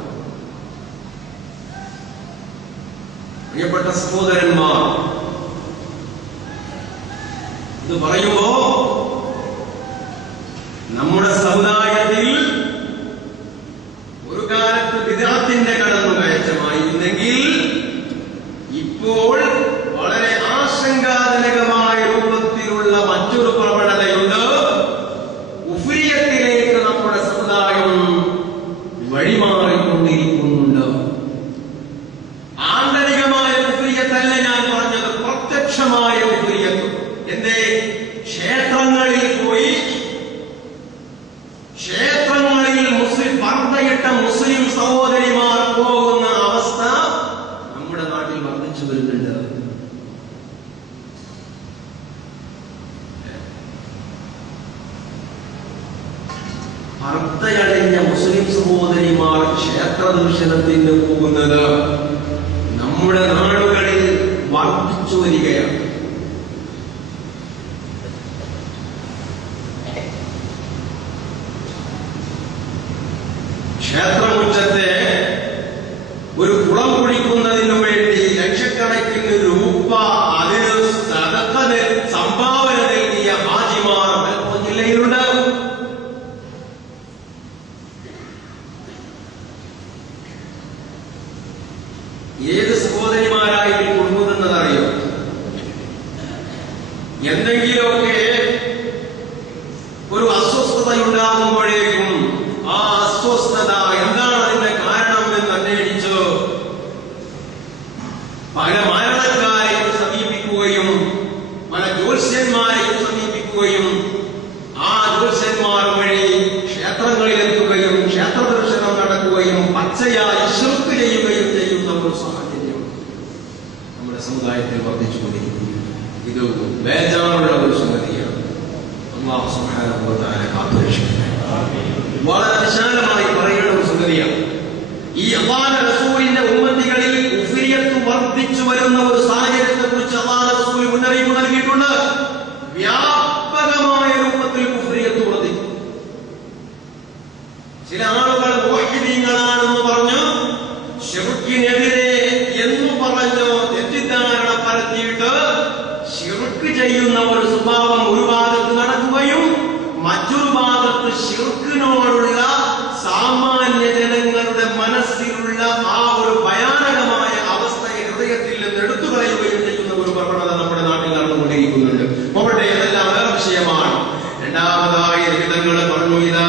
പ്രിയപ്പെട്ട സഹോദരന്മാർ, ഇത് പറയുമ്പോ നമ്മുടെ സമുദായത്തിൽ ഒരു കാലത്ത് ബിദ്അത്തിന്റെ കടന്നുകയറ്റമായിരുന്നെങ്കിൽ ഇപ്പോൾ വളരെ ആശങ്കാജനകമായ രൂപത്തിലുള്ള മറ്റൊരു പ്രവണതയുണ്ട്. കുഫ്രിയത്തിലേക്ക് നമ്മുടെ സമുദായം വഴിമാറിക്കൊണ്ടിരിക്കുന്നുണ്ട്. ആന്തരികമായ കുഫ്രിയത്തല്ല ഞാൻ പറഞ്ഞത്, പ്രത്യക്ഷമായ കുഫ്രിയത്ത്. എന്തേ? ക്ഷേത്രങ്ങളിൽ പോയി ക്ഷേത്രങ്ങളിൽ പർദ്ദയിട്ട മുസ്ലിം സഹോദരിമാർ പോകുന്ന അവസ്ഥ നമ്മുടെ നാട്ടിൽ വർദ്ധിച്ചു വരുന്നുണ്ട്. പർദ്ദയണിഞ്ഞ മുസ്ലിം സഹോദരിമാർ ക്ഷേത്ര ദർശനത്തിന് പോകുന്നത് നമ്മുടെ നാടുകളിൽ വർദ്ധിച്ചു വരികയാണ്. ക്ഷേത്രമുറ്റത്തെ ഒരു കുളം കുടിക്കുന്നതിനു വേണ്ടി ലക്ഷക്കണക്കിന് രൂപ അതിന് സംഭാവന നൽകിയ ഹാജിമാർ മലപ്പുറം ജില്ലയിലുണ്ട്. ഏത് സഹോദരിമാരായി കൊടുക്കുന്നതെന്നറിയോ? എന്തെങ്കിലുമൊക്കെ ഒരു അസ്വസ്ഥതയുണ്ടാകുമ്പോഴേക്കും ആ അസ്വസ്ഥത എന്താണ് അതിന്റെ കാരണം എന്ന് അന്വേഷിച്ച് പല മരണക്കാരെയും സമീപിക്കുകയും പല ജ്യോത്സ്യന്മാരെയും സമീപിക്കുകയും ആ ജ്യോത്സ്യന്മാർ വഴി ക്ഷേത്രങ്ങളിലെത്തുകയും ക്ഷേത്ര ദർശനം നടക്കുകയും പച്ചയായി ശിർക്ക് ചെയ്യുകയും ചെയ്യുന്ന ഒരു സാഹചര്യം നമ്മുടെ സമുദായത്തിൽ വർദ്ധിച്ചുകൊണ്ടിരിക്കുന്നു. ഇത് ബേജാറുള്ള ഒരു സംഗതിയാണ്. അല്ലാഹു സുബ്ഹാനഹു വ തആല കാത്തുരക്ഷിക്കട്ടെ. വളരെ വിശാലമായി പറയുന്ന ഒരു സംഗതിയാണ്. ഈ അല്ലാഹുവിന്റെ റസൂലിന്റെ ഉമ്മത്തികളിൽ കുഫ്രിയത്ത് വർദ്ധിച്ചു വരുന്ന ഒരു സാഹചര്യത്തെ കുറിച്ച് അല്ലാഹുവിന്റെ റസൂൽ മുന്നറിയിപ്പ് നൽകിയിട്ടുണ്ട്. വ്യാപകമായ രൂപത്തിൽ കുഫ്രിയത്ത് വർദ്ധിക്കും. ചില ആളുകൾ മുവഹ്ഹിദീങ്ങളാണെന്ന് പറഞ്ഞു ശിർക്കിനെതിരെ എന്ന് പറഞ്ഞു തെറ്റിദ്ധാരണ പരത്തിയിട്ട് ശിർക്ക് ചെയ്യുന്ന ഒരു സ്വഭാവം ഒരു ഭാഗത്ത് നടക്കുകയും മറ്റൊരു ഭാഗത്ത് ശിർക്കിനോടുള്ള സാമാന്യ ജനങ്ങളുടെ മനസ്സിലുള്ള ആ ഒരു ഭയാനകമായ അവസ്ഥയെ ഹൃദയത്തിൽ നിന്ന് എടുത്തു കളയുകയും ചെയ്യുന്ന ഒരു പ്രവണത നമ്മുടെ നാട്ടിൽ നടന്നുകൊണ്ടിരിക്കുന്നുണ്ട്. പോകട്ടെ, അതെല്ലാം വേറെ വിഷയമാണ്. രണ്ടാമതായി വിധങ്ങൾ പറഞ്ഞു, ഇതാ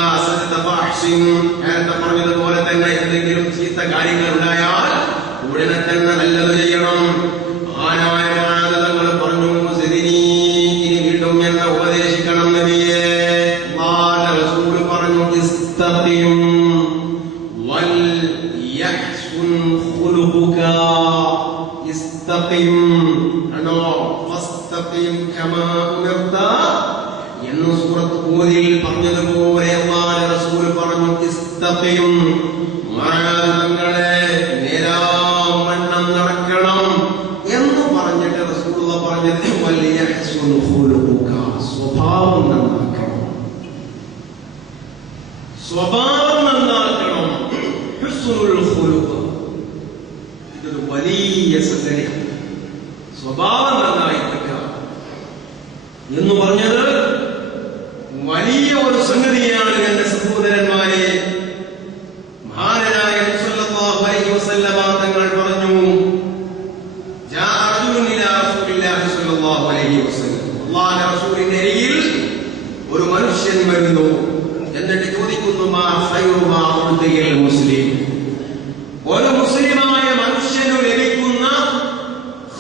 നേരത്തെ പറഞ്ഞതുപോലെ തന്നെ എന്തെങ്കിലും ചീത്ത കാര്യങ്ങൾ ഉണ്ടായാൽ ഉടനെ തന്നെ നല്ലത് ചെയ്യണം. ആനായങ്ങൾ പറഞ്ഞു, ഇനി വീണ്ടും എന്നെ ഉപദേശിക്കണം നബിയേ. റസൂൽ പറഞ്ഞു, ഇസ്തഖിം വൽ യഹ്സുൻ ഖുലുഖുക. ഇസ്തഖിം അനോ ഫസ്തഖിം കമാ ഉമിർത എന്ന് സൂറത്ത് ഹൂദിൽ പറഞ്ഞതുപോലെ അല്ലാഹുവിന്റെ റസൂൽ പറഞ്ഞു, ഇസ്തഖിം, മാനങ്ങളെ നേരാവണ്ണം നടക്കണം എന്ന് പറഞ്ഞിട്ട് റസൂലുള്ളാഹി പറഞ്ഞത് വൽ യഹ്സുൻ ഖുലുഖുക, സ്വഭാവം നന്നാക്കണം. സ്വഭാവം നന്നാക്കണം. ഹുസ്നുൽ ഖുലുഖ്, ഇതൊരു വലിയ സംഗതിയാണ്. സ്വഭാവം നന്നായിരിക്കുക എന്ന് പറഞ്ഞത് വലിയ ഒരു സംഗതിയാണ്. എന്റെ സഹോദരന്മാരെ, മഹാനായ നബി സല്ലല്ലാഹു അലൈഹി വസല്ലമ തങ്ങൾ പറഞ്ഞു, ജാഅ റജുലുൻ ഇലാ റസൂലില്ലാഹി സല്ലല്ലാഹു അലൈഹി വസല്ലം. അല്ലാഹുവിന്റെ റസൂലിന്റെ അരികിൽ ഒരു മനുഷ്യൻ വരുന്നു. എന്നിട്ട് ചോദിക്കുന്നു, മാ ഖൈറു മാ ഉതിയൽ മുസ്ലിം. ഒരു മുസ്ലിമായ മനുഷ്യനു ലഭിക്കുന്ന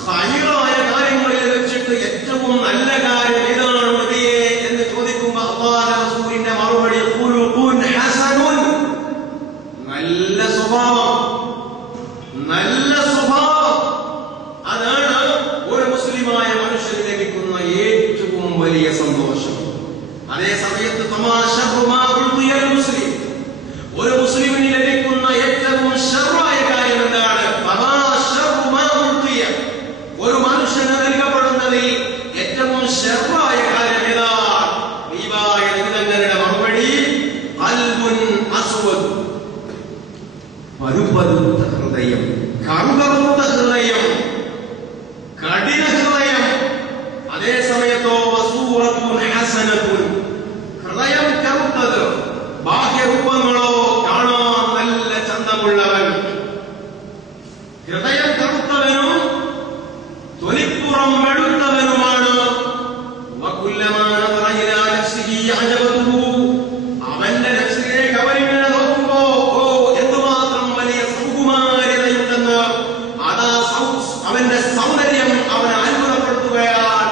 ഖൈറായ കാര്യങ്ങളിൽ വെച്ചിട്ട് ഏറ്റവും നല്ല കാര്യം ഏതാണ് നബിയേ എന്ന് ചോദിക്കുമ്പോൾ അല്ലാഹുവിന്റെ റസൂലിന്റെ മറുപടി, ഖുലുഖുൻ ഹസനുൻ, നല്ല സ്വഭാവം. നല്ല സ്വഭാവം അതാണ് ഒരു മുസ്ലിമായ മനുഷ്യന് ലഭിക്കുന്ന ഏറ്റവും വലിയ സന്തോഷം. അതേ സമയത്ത് മുസ്ലിം, ഒരു മുസ്ലിമിന് ലഭിക്കുന്ന ഏറ്റവും ശർറായ കാര്യം എന്താണ്? ഒരു മനുഷ്യന് നൽകപ്പെടുന്നതിൽ ഏറ്റവും ശർറായ കാര്യം ഏതാണ്? തങ്ങളുടെ മറുപടി, ഖൽബുൻ അസ്വദ്, പരുപരുത്ത ഹൃദയം, കറുകറുത്ത ഹൃദയം, കഠിന ഹൃദയം. അതേ സമയത്തോ വസൂറത്തുൻ ഹസനത്തുൻ, ഹൃദയം കറുത്തത്, ബാഹ്യരൂപങ്ങളോ കാണാൻ നല്ല ചന്തമുള്ളവൻ. ഹൃദയം കറുത്തവനും തൊലിപ്പുറം വെളുത്തവനുമാണ്. അവന്റെ നഫ്സിലേക്ക് അവരിങ്ങനെ നോക്കുമ്പോ എന്തുമാത്രം വലിയ സൗകുമാര്യതയുണ്ടെന്ന്, അതാ അവന്റെ സൗന്ദര്യം അവനെ അത്ഭുതപ്പെടുത്തുകയാണ്.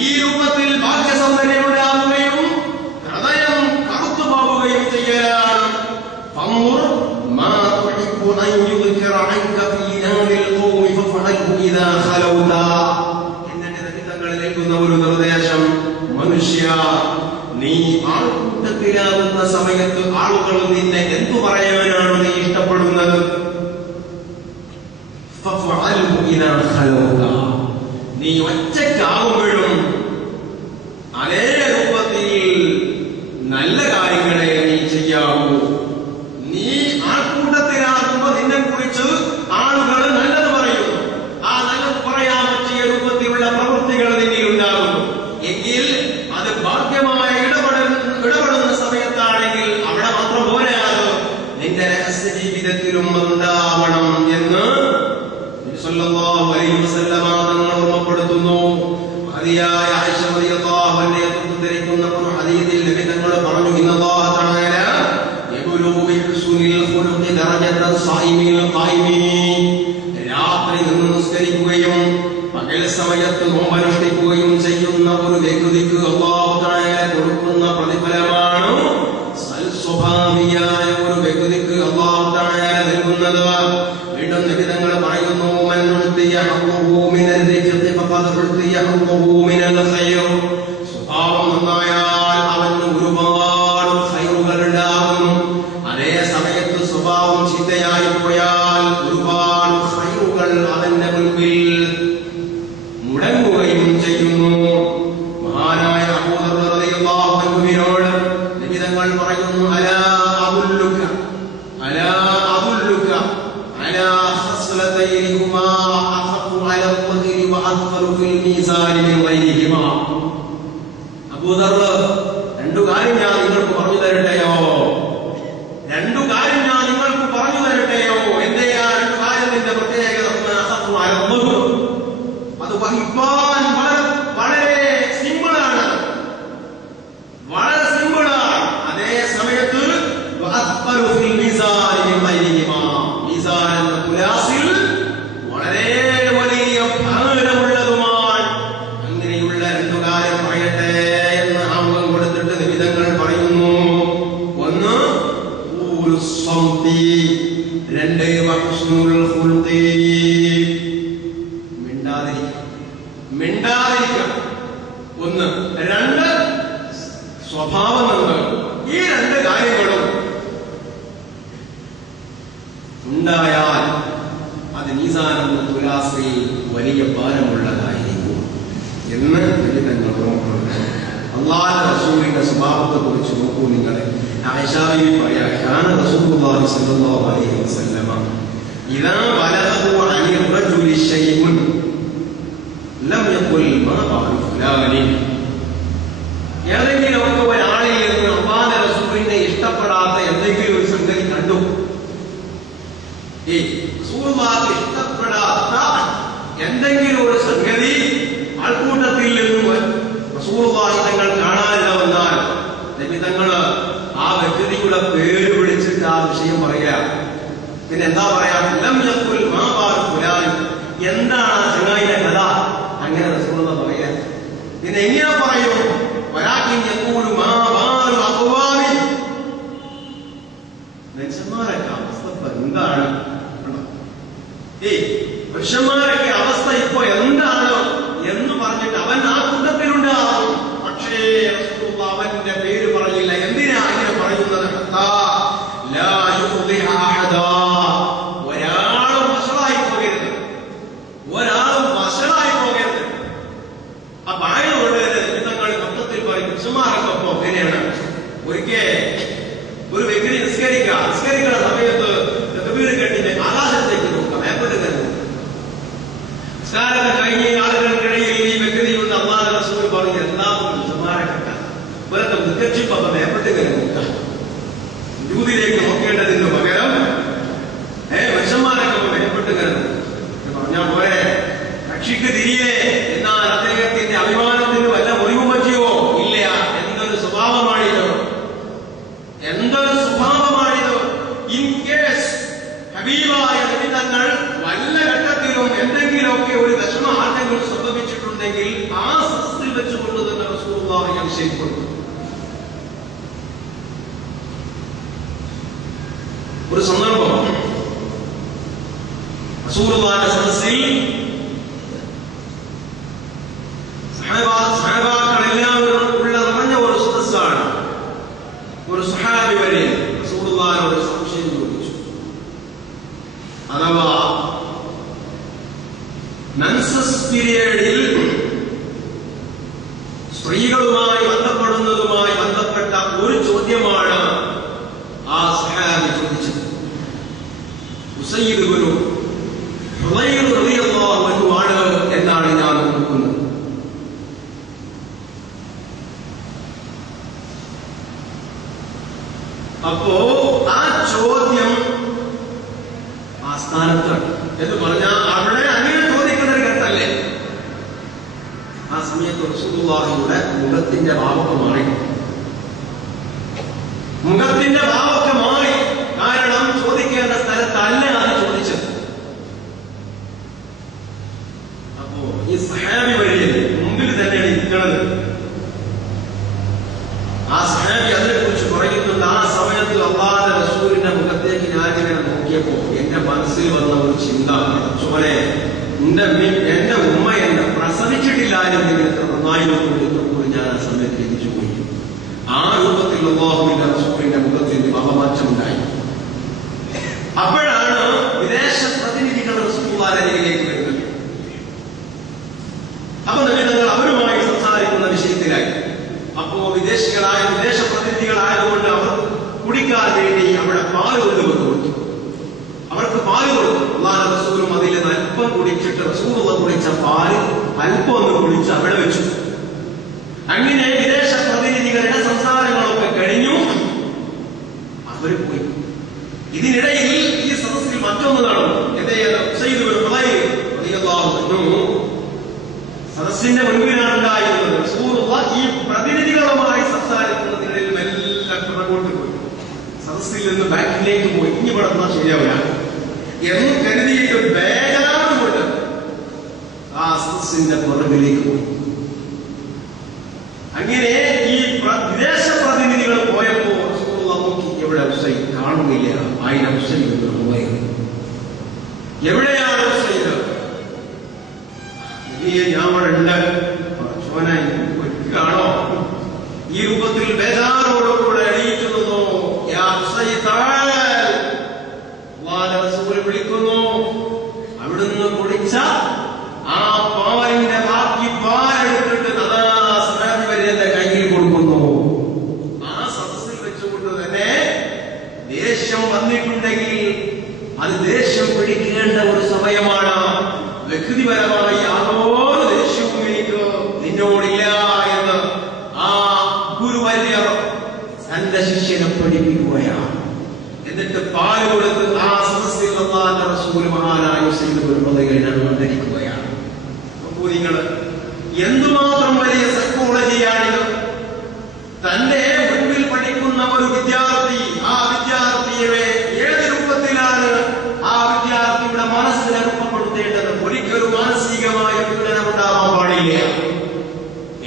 ഈ രൂപത്തിൽ ബാഹ്യ സൗന്ദര്യം ഉണ്ടാവുകയും ഹൃദയം കറുത്തു പോവുകയും ചെയ്യലാണ്. ഒരു നിർദ്ദേശം, മനുഷ്യ, നീ ആൾക്കൂട്ടത്തിലാകുന്ന സമയത്ത് ആളുകൾ നിന്നെ എന്തു പറയാനാണ് നീ ഇഷ്ടപ്പെടുന്നത്? നീ ഒറ്റയ്ക്കാവുമ്പോഴും അതേ രൂപത്തിൽ നല്ല കാര്യങ്ങളെ നീ ചെയ്യാവൂ. നീ ആൾക്കൂട്ടത്തിലാകുമ്പോ നിന്നെ കുറിച്ച് ആളുകൾ നല്ലത് പറയുന്നു. ആ നല്ലത് പറയാൻ പറ്റിയ രൂപത്തിലുള്ള പ്രവൃത്തികൾ നിന്നിൽ ഉണ്ടാകുന്നു എങ്കിൽ അത് ഭാഗ്യമായ ഇടപെടുന്ന സമയത്താണെങ്കിൽ അവിടെ മാത്രം പോരാതെ നിന്റെ രഹസ്യ ജീവിതത്തിലും ഉണ്ടാവണം എന്ന് സല്ലല്ലാഹു അലൈഹി വസല്ലമ തങ്ങൾ ഓർമ്മപ്പെടുത്തുന്നു. ഹദിയായ ആയിഷ റളിയല്ലാഹു അൻഹയെ ഉദ്ധരിക്കുന്ന ഒരു ഹദീസിൽ നബി തങ്ങൾ പറഞ്ഞു, ഇന്നല്ലാഹു തആല യബ്ലു ബിഹുസ്നിൽ ഖുലുഖി ദറജത സായിമിൽ ഖായിമി. രാത്രി നിന്ന് നിസ്കരിക്കുകയും പകൽ സമയത്ത് നോമ്പനുഷ്ഠിക്കുകയും ചെയ്യുന്ന ഒരു വ്യക്തിക്ക് അല്ലാഹു തആല കൊടുക്കുന്ന പ്രതിഫലമാണ് സൽസ്വഭാവിയായ ഒരു വ്യക്തിക്ക് അല്ലാഹു തആല നൽകുന്നത്. വീണ്ടും നബി തങ്ങൾ പറയുന്നു, മൻ ഉതിയ ഹഖ്ഖുഹു മിനൽ റിസ്ഖി ഫഖദ് ഉതിയ ഹഖ്ഖുഹു മിനൽ ഖൈർ. സ്വഭാവം നന്നായാൽ അവന് ഒരുപാട് ഖൈറുകൾ ഉണ്ടാകും. അതേ സമയത്ത് സ്വഭാവം ചീത്തയായി പോയാൽ ഒരുപാട് ഖൈറുകൾ അവന്റെ മുൻപിൽ മുടങ്ങുകയും ചെയ്യുന്നു. മഹാനായ അബൂ ദർ റളിയല്ലാഹു അൻഹുവിനോട് നബി തങ്ങൾ പറയുന്നു, അലാ അദുല്ലുക അലാ അദുല്ലുക അലാ ഖസ്ലതൈനി ഹുമാ അഖഫു അലാ ഖദ്രി വഅത്ഫറു ഫിൽ മീസാനി മിൻ ഗൈരിഹിമാ. അബൂ ദർ, രണ്ടു കാര്യം ഞാൻ നിങ്ങൾക്ക് പറഞ്ഞു തരട്ടെ. ഉണ്ടായാൽ അത് മീസാനെന്ന തുലാസിൽ വലിയ ഭാരമുള്ളതായിരിക്കും എന്ന് നിങ്ങൾ ഓർമ്മയുണ്ട്. അല്ലാഹുവിന്റെ റസൂലിന്റെ സ്വഭാവത്തെ കുറിച്ച് നോക്കൂ. നിങ്ങൾ ആയിഷ ബീവി പറയാ, കാന റസൂലുള്ളാഹി സ്വല്ലല്ലാഹു അലൈഹി വസല്ലമ ഇദാ ബലഗഹു അനി റജുലി ശൈഉൻ ലം യഖുൽ മാ ബഅദു ഫുലാനി. ഏതെങ്കിലും ഒരാളിൽ നിന്ന് അല്ലാഹുവിന്റെ റസൂലിനെ ഇഷ്ടപ്പെടാത്ത എന്തെങ്കിലും ഒരു സംഗതി കണ്ടു, റസൂലുള്ളാഹിക്ക് ഇഷ്ടപ്പെടാത്ത എന്തെങ്കിലും ഒരു സംഗതി ആൾക്കൂട്ടത്തിൽ നിന്നും റസൂലുള്ളാഹി തങ്ങൾ കാണാനില്ല വന്നാൽ നബി തങ്ങൾ ആ വ്യക്തിയുടെ പേര് വിളിച്ചിട്ട് ആ വിഷയം പറയാ. പിന്നെ എന്താ പറയാ? ലം യഖുൽ മാ ബഅദു ഫുലാൻ. എന്താണ് ആ ചങ്ങായിയുടെ കഥ? അങ്ങനെ റസൂലുള്ളാഹി പറയാ. പിന്നെ എങ്ങനെ പറയും? വലാകിൻ യഖൂലു മാ ബഅദു അഖ്വാമി. മനുഷ്യന്മാരൊക്കെ അവസ്ഥ എന്താണ്? പുരുഷന്മാരൊക്കെ അവസ്ഥ ഇപ്പൊ എന്താണ് എന്ന് പറഞ്ഞിട്ട് അവൻ ആ കൂട്ടത്തിലുണ്ടാവും. പക്ഷേ അവന്റെ പേര് പറഞ്ഞില്ല. എന്തിനാ ഇങ്ങനെ പറയുന്നത്? ഒരാളും വഷളായി പോകരുത്, ഒരാളും വഷളായി പോകരുത്. ആ ബായനോട് തങ്ങൾ മൊത്തത്തിൽ പറയും. പുരുഷന്മാരൊക്കെ എങ്ങനെയാണ്? ഒരിക്കൽ ഒരു വ്യക്തി നിസ്കരിക്കുന്ന സമയത്ത് കെട്ടിന്റെ ആകാശത്തേക്ക് നോക്കാം, മേപ്പട്ട് കരുതും. നിസ്കാരം കഴിഞ്ഞ ആളുകൾക്കിടയിൽ ഈ വ്യക്തിയുണ്ട്. അല്ലാഹുവിന്റെ റസൂൽ പറഞ്ഞു, എന്താ പുരുഷന്മാരൊക്കെ വെറുതെ മുഖച്ചിപ്പ മേപ്പട്ട് കരുതുക. യൂതിലേക്ക് നോക്കേണ്ടതിന് പകരം മനുഷ്യന്മാരൊക്കെ മേപ്പട്ട് കരുതും പറഞ്ഞാൽ പോലെ കക്ഷിക്ക് തിരികെ. എന്നാൽ അദ്ദേഹത്തിന്റെ അഭിമാനത്തിന് വല്ല മുറിവ് പറ്റിയോ? ഇല്ല. എന്തൊരു സ്വഭാവമാണിത്, എന്തൊരു സ്വഭാവമാണിത്. ഇൻ കേസ് ഹബീബായ നബി തങ്ങൾ വല്ല ഘട്ടത്തിലും എന്തെങ്കിലുമൊക്കെ ഒരു വിഷമ ആർക്കെങ്കിലും സംഭവിച്ചിട്ടുണ്ടെങ്കിൽ ആ സദസ്സിൽ വെച്ചുകൊണ്ട് തന്നെ റസൂലുള്ളാഹി അഭിഷേകപ്പെടും. ഒരു സന്ദർഭം റസൂലുള്ളാഹിയുടെ സദസ്സിൽ സഹാബാക്കളെല്ലാവരും ഉള്ള നിറഞ്ഞ ഒരു സദസ്സാണ്. ഒരു സഹാബി വരെ റസൂലുള്ളാഹിയോട് സംശയം ചോദിച്ചു. അഥവാ മെൻസസ് പീരിയഡിൽ സ്ത്രീകളുമായി ബന്ധപ്പെടുന്നതുമായി ബന്ധപ്പെട്ട ഒരു ചോദ്യമാണ് ആ സഹാബി ചോദിച്ചത്. ഉസയ്യിദ് ഇബ്നു ഹുദൈർ റളിയല്ലാഹു അൻഹു ആണ് എന്നാണ് ഞാൻ ഓർക്കുന്നത്. അപ്പോ ആ ചോദ്യം ആ സ്ഥാനത്താണ് എന്ന് പറഞ്ഞാൽ അവിടെ അങ്ങനെ ചോദിക്കുന്ന ഒരു ഘട്ടല്ലേ. ആ സമയത്ത് റസൂലുള്ളാഹിയുടെ മുഖത്തിന്റെ ഭാവമൊക്കെ മാറി. മുഖത്തിന്റെ ഭാവമൊക്കെ മാറി. കാരണം ചോദിക്കേണ്ട സ്ഥലത്തല്ല അത് ചോദിച്ചത്. അപ്പോ ഈ സഹാബി വഴിയിൽ മുമ്പിൽ തന്നെയാണ് ഇരിക്കുന്നത്. ആ സഹാബി അതിനെ കുറിച്ച് പറയുന്നുണ്ട്. ആ സമയത്ത് അല്ലാഹുവിന്റെ റസൂലിന്റെ മുഖത്തേക്ക് ഞാനിങ്ങനെ നോക്കിയപ്പോ എന്റെ മനസ്സിൽ വന്ന ഒരു ചിന്ത, ചോലെ എന്റെ ഉമ്മ എന്നെ പ്രസവിച്ചിട്ടില്ലായിരുന്നെങ്കിൽ എത്ര നന്നായിരുന്നു ഞാൻ ആ സമയത്ത് തിരിച്ചു പോയി. ആ രൂപത്തിൽ അല്ലാഹുവിന്റെ റസൂലിന്റെ മുഖത്തിന്റെ ഭാവമാറ്റം ഉണ്ടായി. അപ്പോഴാണ് വിദേശ പ്രതിനിധികൾ റസൂലുള്ളാഹിയിലേക്ക് വരുന്നത്. അപ്പൊ നിങ്ങൾ അവരുമായി സംസാരിക്കുന്ന വിഷയത്തിലായി. അപ്പോ വിദേശ പ്രതിനിധികളായതുകൊണ്ട് അവർ കുടിക്കാൻ വേണ്ടി അവിടെ പാല് കൊണ്ടുവന്നു കൊടുത്തു. അവർക്ക് പാല് കൊടുത്തു. അല്ലാഹുവിന്റെ റസൂലും അതിൽ നിന്ന് അല്പം കുടിച്ചിട്ട് റസൂലുള്ളാഹി കുടിച്ച പാല് അല്പം ഒന്ന് കുടിച്ച് അവിടെ വെച്ചു. അങ്ങനെ വിദേശ പ്രതിനിധികളുടെ സംസാരങ്ങളൊക്കെ കഴിഞ്ഞു. അവർ പോയി. ഇതിനിടയിൽ ഈ സദസ്സിൽ മറ്റൊന്ന് നടന്നു. ഉസയ്യിദ് ഇബ്നു ഹുദൈർ റളിയല്ലാഹു അൻഹു സദസ്സിന്റെ മുൻപിലാണ് ഉണ്ടായിരുന്നത്. റസൂലുള്ളാഹി ഈ പ്രതിനിധികളുമായി സംസാരിക്കുന്നതിനിടയിൽ മെല്ലെ പുറകോട്ട് പോയി. സദസ്സിൽ നിന്ന് ബാക്കിലേക്ക് പോയി. ഇനി ഇവിടെ ശരിയാവില്ല എന്ന് കരുതിയിട്ട് ബേജാറുകൊണ്ട് ആ സദസ്സിന്റെ പുറകിലേക്ക് പോയി. അങ്ങനെ ഈ വിദേശ പ്രതിനിധികൾ പോയപ്പോ റസൂലുള്ളാഹി നോക്കി, എവിടെ ഉസൈദ്? കാണുന്നില്ല. ആയിരം ഉസൈദ് ഇബ്നു ഹുദൈർ എവിടെയാണ് ഉസൈദ്? ഞാൻ അവിടെ ഉണ്ട്. കാണോ ഈ രൂപത്തിൽ ബേജാറോടുകൂടെ എണീറ്റുന്നു. റസൂൽ ദേഷ്യം വന്നിട്ടുണ്ടെങ്കിൽ അത് ദേഷ്യം പിടിക്കേണ്ട ഒരു സമയമാണ്. വ്യക്തിപരമായി യാതൊരു ദേഷ്യവും എനിക്ക് നിന്നോടില്ല എന്ന് ആ ഗുരുവര്യർ തന്റെ ശിഷ്യനെ പഠിപ്പിക്കുകയാണ്. എന്നിട്ട് പാല് കൊടുത്ത് ആ സദസ്സിൽ അല്ലാഹുവിന്റെ റസൂൽ മഹാനായ ധരിക്കുകയാണ്. നിങ്ങൾ എന്തുമാത്രം വലിയ സൈക്കോളജിയാണിത്. തന്റെ മുൻപിൽ പഠിക്കുന്ന ഒരു വിദ്യാർത്ഥി, ആ വിദ്യാർത്ഥിയെ ഏത് രൂപത്തിലാണ് ആ വിദ്യാർത്ഥിയുടെ മനസ്സിനെ രൂപപ്പെടുത്തേണ്ടത്? ഒരിക്കലും മാനസികമായ പീഡനം ഉണ്ടാവാൻ പാടില്ല.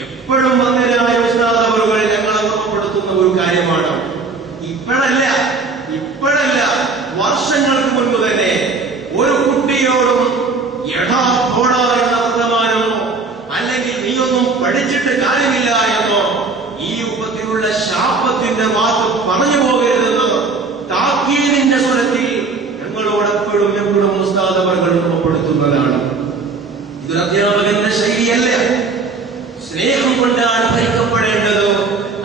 എപ്പോഴും വന്നതിനായ ഉസ്താദ് അവരുകൾ ഞങ്ങളെ ഓർമ്മപ്പെടുത്തുന്ന ഒരു കാര്യമാണ്. ഇപ്പോഴല്ല വർഷങ്ങൾക്ക് മുൻപ് തന്നെ ഒരു കുട്ടിയോടും എടാ പോടാ എന്ന വർത്തമാനമോ അല്ലെങ്കിൽ നീയൊന്നും പഠിച്ചിട്ട് കാര്യമില്ല എന്നോ ഈ രൂപത്തിലുള്ള ശാപത്തിന്റെ വാക്ക് പറഞ്ഞു പോകരുതെന്ന് താക്കീതിന്റെ സ്വരത്തിൽ ഞങ്ങളോട് എപ്പോഴും ഉസ്താദ് അവர்கள் ഓർമ്മപ്പെടുത്തുന്നതാണ്. ഇതൊരു അധ്യാപകന്റെ ശൈലിയല്ല. സ്നേഹം കൊണ്ടാണ് ഭരിക്കപ്പെടേണ്ടത്,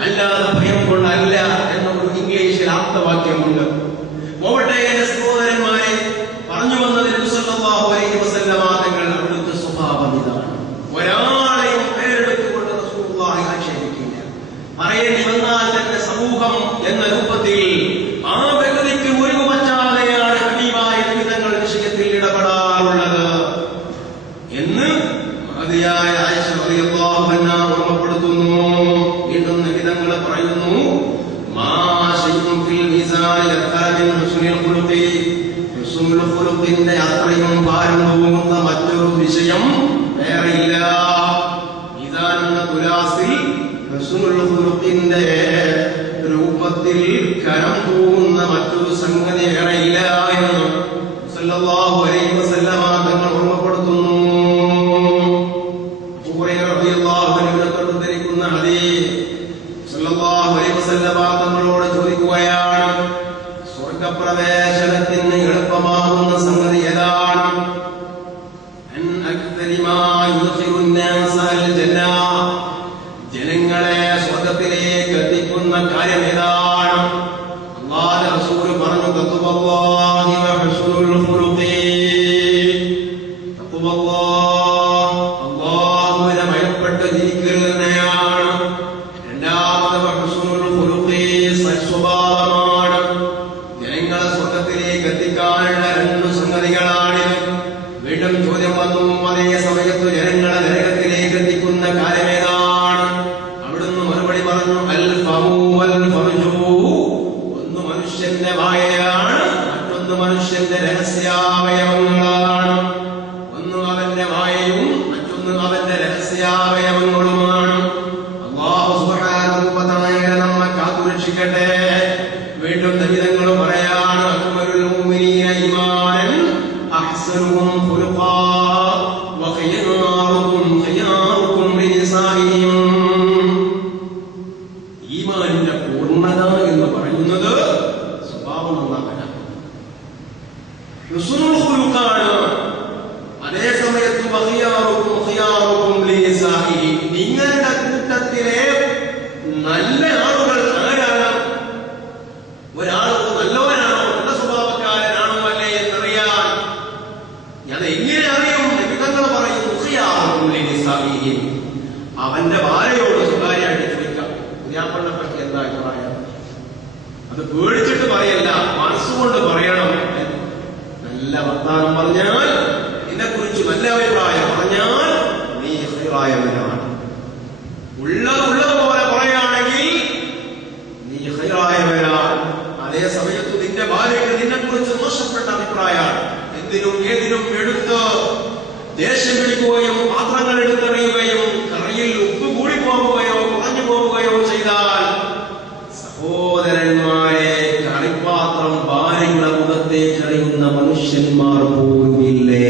അല്ലാതെ ഭയം കൊണ്ടല്ല എന്നൊരു ഇംഗ്ലീഷിൽ ആപ്തവാക്യമുണ്ട്. പോവട്ടെ എന്റെ സഹോദരന്മാരെ, പറഞ്ഞു വന്നത് നബി സല്ലല്ലാഹു അലൈഹി വസല്ലമ തങ്ങൾ അവിടുത്തെ സ്വഭാവം ഇതാണ്. ഒരാളെയും പേരെടുത്തുകൊണ്ട് റസൂലുള്ളാഹി ആക്ഷേപിക്കില്ല. പറയേണ്ടി വന്നാൽ തന്നെ സമൂഹം എന്ന രൂപത്തിൽ ആ വ്യക്തിക്ക് മുറിവ് പറ്റാതെയാണ് ഹബീബായ നബി തങ്ങൾ വിഷയത്തിൽ ഇടപെടാറുള്ളത് എന്ന് മഹദിയായ ആയിഷ റളിയല്ലാഹു അൻഹാ ഓർമ്മപ്പെടുത്തുന്നു. വീണ്ടും നബി തങ്ങൾ പറയുന്നു, മാ ശൈഉൻ ഫിൽ മീസാനി യഖറമിൻ ഹുസ്നുൽ ഖുലുഖി, ഹുസ്നുൽ ഖുലുഖിന്റെ അത്രയും ഭാരം തൂങ്ങുന്ന മറ്റൊരു വിഷയം വേറെയില്ല. മീസാൻ എന്ന തുലാസിൽ ഹുസ്നുൽ ഖുലുഖിന്റെ രൂപത്തിൽ കരം തൂങ്ങുന്ന മറ്റൊരു സംഗതി വേറെയില്ല എന്ന് സല്ലല്ലാഹു അലൈഹി വസല്ലമ തങ്ങൾ ഓർമ്മപ്പെടുത്തുന്നു. തങ്ങളോട് ചോദിക്കുകയാണ്, സ്വർഗപ്രവേശനത്തിന് എളുപ്പമാകുന്ന സംഗതി ഏതാണ്? ജനങ്ങളെ സ്വർഗത്തിലേക്ക് എത്തിക്കുന്ന കാര്യം ഏതാണ്? അല്ലാഹുവിന്റെ റസൂൽ പറഞ്ഞു, തഖ്വല്ലാഹി വ ഹുസ്നുൽ ഖുലുഖി. അല്ലാഹുവിനെ ഭയപ്പെട്ട് ജീവിക്കൽ തന്നെയാണ്. രണ്ടാമത് ഹുസ്നുൽ ഖുലുഖി, സൽസ്വഭാവമാണ്. ജനങ്ങളെ സ്വർഗത്തിലേക്ക് എത്തിക്കാനുള്ള രണ്ട് സംഗതികളാണിത്. വീണ്ടും ചോദ്യം വന്നു, അതേ സമയത്ത് ജനങ്ങളെ നരകത്തിലേക്ക് എത്തിക്കുന്ന കാര്യമേതാണ്? അവിടുന്ന് മറുപടി പറഞ്ഞു, അൽ ഫമു വൽ ഫർജു. ഒന്ന് മനുഷ്യന്റെ വായയാണ്, മറ്റൊന്ന് മനുഷ്യന്റെ രഹസ്യാവയവങ്ങളാണ്. ഒന്ന് അവന്റെ വായയും മറ്റൊന്ന് അവന്റെ രഹസ്യാവയവങ്ങളുമാണ്. അല്ലാഹു സുബ്ഹാനഹു വ തആല നമ്മെ കാത്തുരക്ഷിക്കട്ടെ. വീണ്ടും നബി തങ്ങൾ പറയാണ്, അക്മലുൽ മുഅ്മിനീന ഈമാനൻ അഹ്സനുഹും ഖുലുഖാ വ ഖിയാറുഹും ഖിയാറുഹും ലിനിസാഇഹിം. ഈമാനിന്റെ പൂർണ്ണത എന്ന് പറയുന്നത് സ്വഭാവം നന്നാക്കലാണ്, ഹുസ്നുൽ ഖുലുഖാണ്. അതേ സമയത്ത് വ ഖിയാറുഹും ഖിയാറുഹും ലിനിസാഇഹിം. നിങ്ങളുടെ കൂട്ടത്തിലെ നല്ല ആളുകൾ ആരാണ്? ഒരാൾ നല്ലവനാണോ, നല്ല സ്വഭാവക്കാരനാണോ അല്ലേ എന്നറിയാൻ ഞാൻ എങ്ങനെ അറിയും? നിബിധങ്ങൾ പറയുന്നു, ഖിയാറുഹും ലിനിസാഇഹിം. അവന്റെ ഭാര്യയോട് സ്വകാര്യമായിട്ട് ചോദിക്കാം, പുതിയാപ്പളിനെ പറ്റി എന്താ അഭിപ്രായം? അത് പേടിച്ചിട്ട് പറയല്ല, മനസ്സുകൊണ്ട് പറയണം. നല്ല വർത്താനം പറഞ്ഞാൽ, ഇതിനെ കുറിച്ച് നല്ല അഭിപ്രായം പറഞ്ഞാൽ നീ ഖൈറായവനാണ്. ഉള്ളതുപോലെ പറയുകയാണെങ്കിൽ നീ ഖൈറായവനാണ്. അതേ സമയത്ത് നിന്റെ ഭാര്യയ്ക്ക് നിന്നെ കുറിച്ച് മോശപ്പെട്ട അഭിപ്രായമാണ്. എന്തിനും ഏതിനും എടുത്ത് ദേഷ്യം പിടിക്കുകയും പാത്രങ്ങൾ എടുത്തെറിയുകയും കറിയിൽ ഉപ്പ് കൂടിപ്പോവുകയോ കുറഞ്ഞു പോവുകയോ ചെയ്താൽ, സഹോദരന്മാരെ, കറിപ്പാത്രം ഭാര്യയുടെ മുഖത്തേക്ക് എറിയുന്ന മനുഷ്യന്മാർ പോലുമില്ലേ?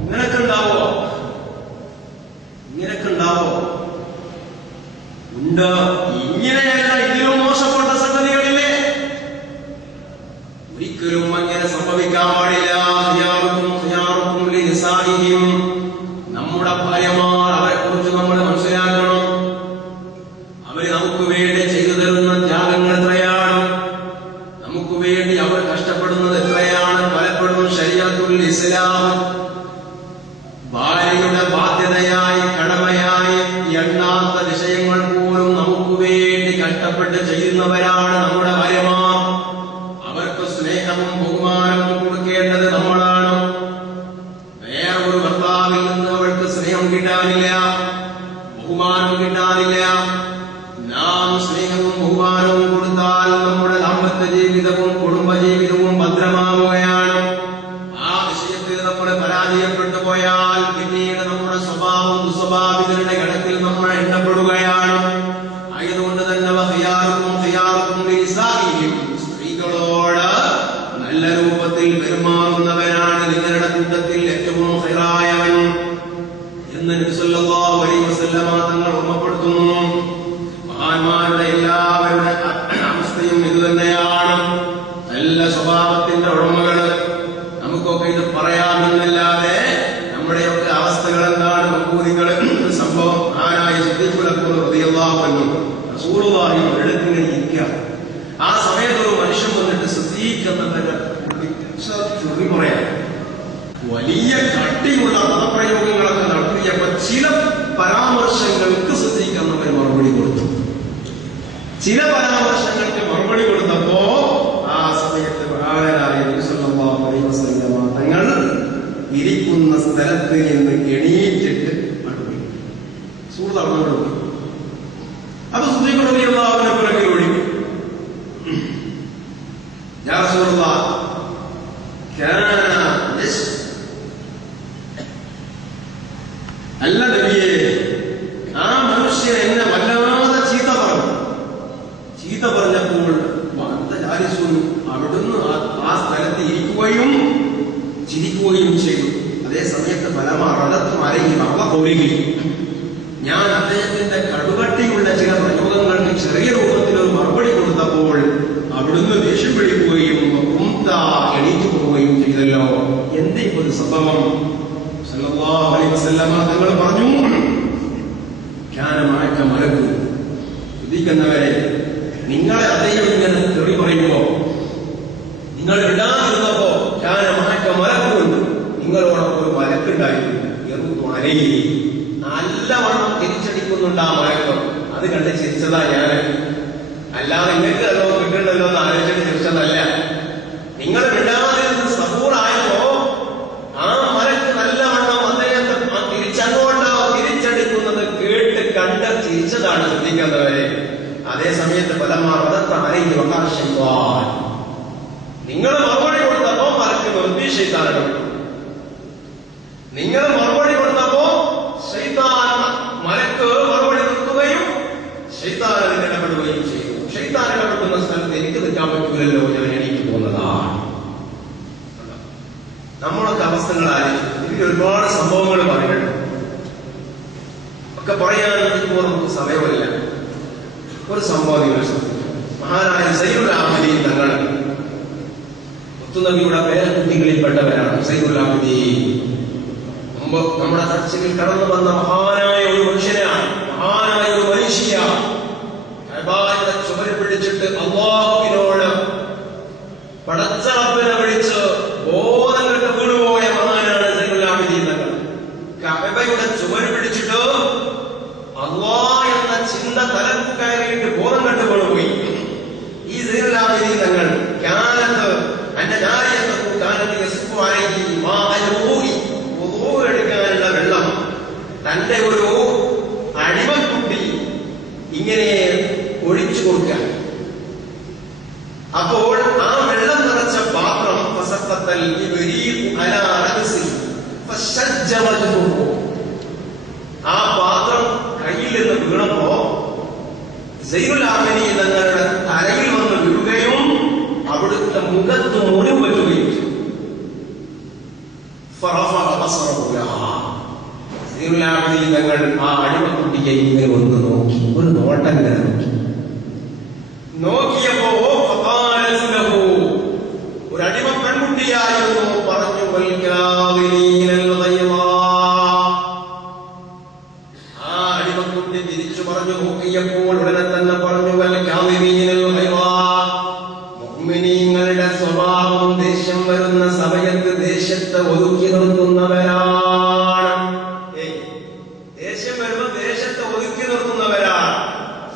ഇങ്ങനെയൊക്കെ ഉണ്ട്. ഇങ്ങനെയല്ല, ഇതിലും മോശപ്പെട്ട സംഗതികളില്ലേ? ഒരിക്കലും അങ്ങനെ സംഭവിക്കാൻ പാടില്ല. നമ്മുടെ ഭാര്യമാർ, അവരെ കുറിച്ച് നമ്മൾ മനസ്സിലാക്കണം. അവര് നമുക്ക് വേണ്ടി നമുക്ക് കിട്ടാനില്ല. നാം സ്നേഹവും ബഹുമാനവും കൊടുത്താൽ നമ്മുടെ ദാമ്പത്യ ജീവിതവും കുടുംബ ജീവിതവും ഭദ്രമാവുകയാണ്. ആ വിഷയത്തിൽ നമ്മൾ പരാജയപ്പെട്ടു പോയാൽ പിന്നീട് നമ്മുടെ സ്വഭാവം ദുസ്വഭാവികളുടെ ഗണത്തിൽ നമ്മൾ എണ്ണപ്പെടുകയാണ്. ആയതുകൊണ്ട് തന്നെ സ്ത്രീകളോട് നല്ല രൂപത്തിൽ പെരുമാറുന്നവനാണ് നിങ്ങളുടെ കൂട്ടത്തിൽ ഏറ്റവും ഖൈറായവൻ എന്ന് നബി സല്ലല്ലാഹു അലൈഹി വസല്ലമ തങ്ങൾ ഓർമ്മപ്പെടുത്തുന്നു. മഹാന്മാരുടെ എല്ലാവരുടെ അവസ്ഥയും ഇത് തന്നെയാണ്. നല്ല സ്വഭാവത്തിന്റെ ഉടമകള്. നമുക്കൊക്കെ ഇത് പറയാമെന്നല്ലാതെ നമ്മുടെയൊക്കെ അവസ്ഥകൾ എന്താണ്? നിങ്ങൾ സംഭവം ആരായ റസൂലുള്ളാഹി ഒരിടത്തിങ്ങനെ ഇരിക്കുക. ആ സമയത്ത് ഒരു മനുഷ്യൻ വന്നിട്ട് ശ്രദ്ധിക്കുന്നവരെ ചൊറി പറയാം. വലിയ കട്ടിയുള്ള പദപ്രയോഗങ്ങളൊക്കെ നടത്തിയപ്പോ ചില പരാമർശങ്ങൾക്ക് ശ്രദ്ധിക്കുന്നവർ മറുപടി കൊടുത്തു. ചില പരാമർശങ്ങൾക്ക് മറുപടി കൊടുത്തപ്പോ ആ സമയത്ത് മഹാനായ നബി സല്ലല്ലാഹു അലൈഹി വസല്ലമ തങ്ങൾ ഇരിക്കുന്ന സ്ഥലത്ത് നിന്ന് എണീറ്റിട്ട് മടങ്ങി. സൂറത്ത് നടന്നുകൊണ്ട് പോയി. അത് സുദ്ദീഖ് റളിയല്ലാഹു അൻഹു പിറകിൽ ഓടി. യാ റസൂലല്ലാഹ് അല്ല നബിയേ, ആ മനുഷ്യൻ എന്നെ വല്ലാതെ ചീത്ത പറഞ്ഞപ്പോൾ അവിടുന്ന് ആ സ്ഥലത്ത് ഇരിക്കുകയും ചിരിക്കുകയും ചെയ്തു. അതേ സമയത്ത് ഞാൻ അദ്ദേഹത്തിന്റെ കടുകട്ടിയുള്ള ചില പ്രയോഗങ്ങൾക്ക് ചെറിയ രൂപത്തിൽ ഒരു മറുപടി കൊടുത്തപ്പോൾ അവിടുന്ന് ദേഷ്യം പിടിക്കുകയും എണീറ്റു പോവുകയും ചെയ്തല്ലോ. എന്തേ ഒരു സംഭവം? സല്ലല്ലാഹു അലൈഹി വസല്ലമ തങ്ങൾ പറഞ്ഞു, ശ്രദ്ധിക്കുന്നവരെ, നിങ്ങളെ അദ്ദേഹം ഇങ്ങനെ തെറി പറയുമ്പോ നിങ്ങൾ ഇടാതിരുന്നപ്പോ മലക്കുണ്ട്, നിങ്ങളോടൊപ്പം ഒരു മലക്കുണ്ടായിരുന്നു. നല്ലവണ്ണം തിരിച്ചടിക്കുന്നുണ്ട് ആ മലക്കം. അത് കണ്ട് ചിരിച്ചതാ ഞാൻ. അല്ലാതെ നിങ്ങൾക്ക് അതോ കിട്ടണ്ടല്ലോ എന്ന് ആലോചിച്ചിട്ട് ചിരിച്ചതല്ല. നിങ്ങൾ ഇടാതിരുന്ന് സബൂറായപ്പോ ആ മലക്ക് നല്ലവണ്ണം അദ്ദേഹത്തെ തിരിച്ചങ്ങോട്ടോ തിരിച്ചടിക്കുന്നത് കേട്ട് കണ്ട് ചിരിച്ചതാണ്. ശ്രദ്ധിക്കുന്നവരെ, അതേ സമയത്ത് നിങ്ങൾ മറുപടി കൊടുത്തപ്പോ മലക്ക് നിർത്തി ശൈത്താനം. നിങ്ങൾ മറുപടി കൊടുത്തപ്പോ മലക്ക് മറുപടി നിർത്തുകയും ശൈത്താൻ ഇടപെടുകയും ചെയ്തു. ശൈത്താൻ ഇടപെടുന്ന സ്ഥലത്ത് എനിക്ക് നിൽക്കാൻ പറ്റൂലല്ലോ, ഞാൻ എണീറ്റ് പോകുന്നതാണ്. നമ്മളൊക്കെ അവസ്ഥകൾ ആയിരിക്കും. ഇതിൽ ഒരുപാട് സംഭവങ്ങൾ പറയുന്നുണ്ട്. ഒക്കെ പറയാൻ നമുക്ക് സമയമല്ല. ഒരു സംഭവം നിങ്ങൾ ശ്രദ്ധിക്കും. മഹാനായ സയ്യിദുൽ ആബിദീൻ തങ്ങൾ മുത്തുനബിയുടെ പേരക്കുട്ടികളിൽപ്പെട്ടവരാണ്. സയ്യിദുൽ ആബിദീൻ മുമ്പ് നമ്മുടെ ചർച്ചയിൽ കടന്നു വന്ന മഹാനായ ഒരു മനുഷ്യനാണ്. മഹാനായ ഒരു മനുഷ്യ ചുമര് പിടിച്ചിട്ട് അല്ലാഹുവിനോട് പടച്ച റബ്ബിനെ വിളിച്ച് ബോധം കെട്ട് വീണുപോയ മഹാനാണ് സയ്യിദുൽ ആബിദീൻ തങ്ങൾ. കഅബയുടെ ചുമര് പിടിച്ചിട്ട് അല്ലാഹ് എന്ന ചിന്ത തലക്ക് കയറിയിട്ട് ബോധം കെട്ട് വീണുപോയി. ഈ സയ്യിദുൽ ആബിദീൻ തങ്ങൾ എടുക്കാനുള്ള വെള്ളം തന്റെ ഒരു അടിമക്കുട്ടി ഇങ്ങനെ ഒഴിച്ചു കൊടുക്കാൻ. അപ്പോൾ ആ വെള്ളം നിറച്ച പാത്രം ആ പാത്രം കയ്യിൽ നിന്ന് വീണപ്പോ സയ്യിദുൽ ആബിദീൻ തങ്ങളുടെ തലയിൽ വന്ന് വീഴുകയും അവിടുത്തെ മുഖത്ത് മുറിവ് പറ്റുകയും ചെയ്തു. സയ്യിദുൽ ആബിദീൻ തങ്ങൾ ആ അടിമക്കുട്ടിയെ ഇങ്ങനെ ഒന്ന് നോക്കി, ഒരു നോട്ടം ഇങ്ങനെ നോക്കിയപ്പോ ഒരു അടിമ പെൺകുട്ടിയായിരുന്നു. പറഞ്ഞു, ആ അടിമക്കുട്ടി തിരിച്ചു പറഞ്ഞു നോക്കിയപ്പോൾ ഉടനെ തന്നെ പറഞ്ഞു, മുഅ്മിനീങ്ങളുടെ സ്വഭാവം ദേഷ്യം വരുന്ന സമയത്ത് ദേഷ്യത്തെ ഒതുക്കി നിർത്തുന്നവരാണ്. ദേഷ്യം വരുമ്പോൾ ദേശത്തെ ഒതുക്കി നിർത്തുന്നവരാണ്.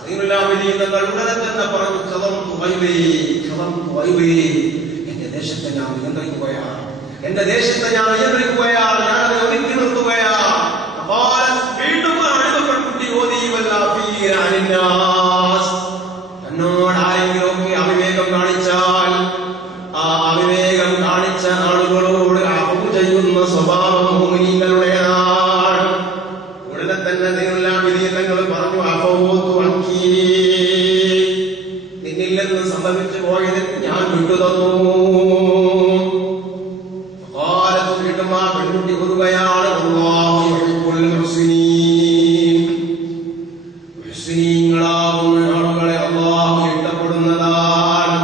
സയ്യിദുൽ ആബിദീൻ തങ്ങൾ ഉടനെ തന്നെ പറഞ്ഞു, എന്റെ ദേശത്തെ ഞാൻ നിയന്ത്രിക്കുകയാണ്, എന്റെ ദേശത്തെ ഞാൻ നിയന്ത്രിക്കുകയാണ്, ഞാനത് ഒതുക്കി നിർത്തുകയാണ്. വീണ്ടും അടിമപ്പെൺകുട്ടി ഓതി എന്നോട് ആരെങ്കിലുമൊക്കെ അവിവേകം കാണിച്ചാൽ ആ അവിവേകം കാണിച്ച ആളുകളോട് അഫു ചെയ്യുന്ന സ്വഭാവം മുഅ്മിനീങ്ങളുടേതാണ്. ഉടനെ തന്നെ തങ്ങൾ പറഞ്ഞു, അഫൗതു അൻകി, നിന്നിൽ നിന്ന് സംഭവിച്ചു പോയത് ഞാൻ വിട്ടുതന്നു. വീണ്ടും ആ പെൺകുട്ടി കുറുകയാണ്, അല്ലാഹു യുഹിബ്ബുൽ മുഹ്സിനീൻ, മുഹ്സിനീങ്ങളാകുന്ന ആളുകളെ അല്ലാഹു ഇഷ്ടപ്പെടുന്നതാണ്.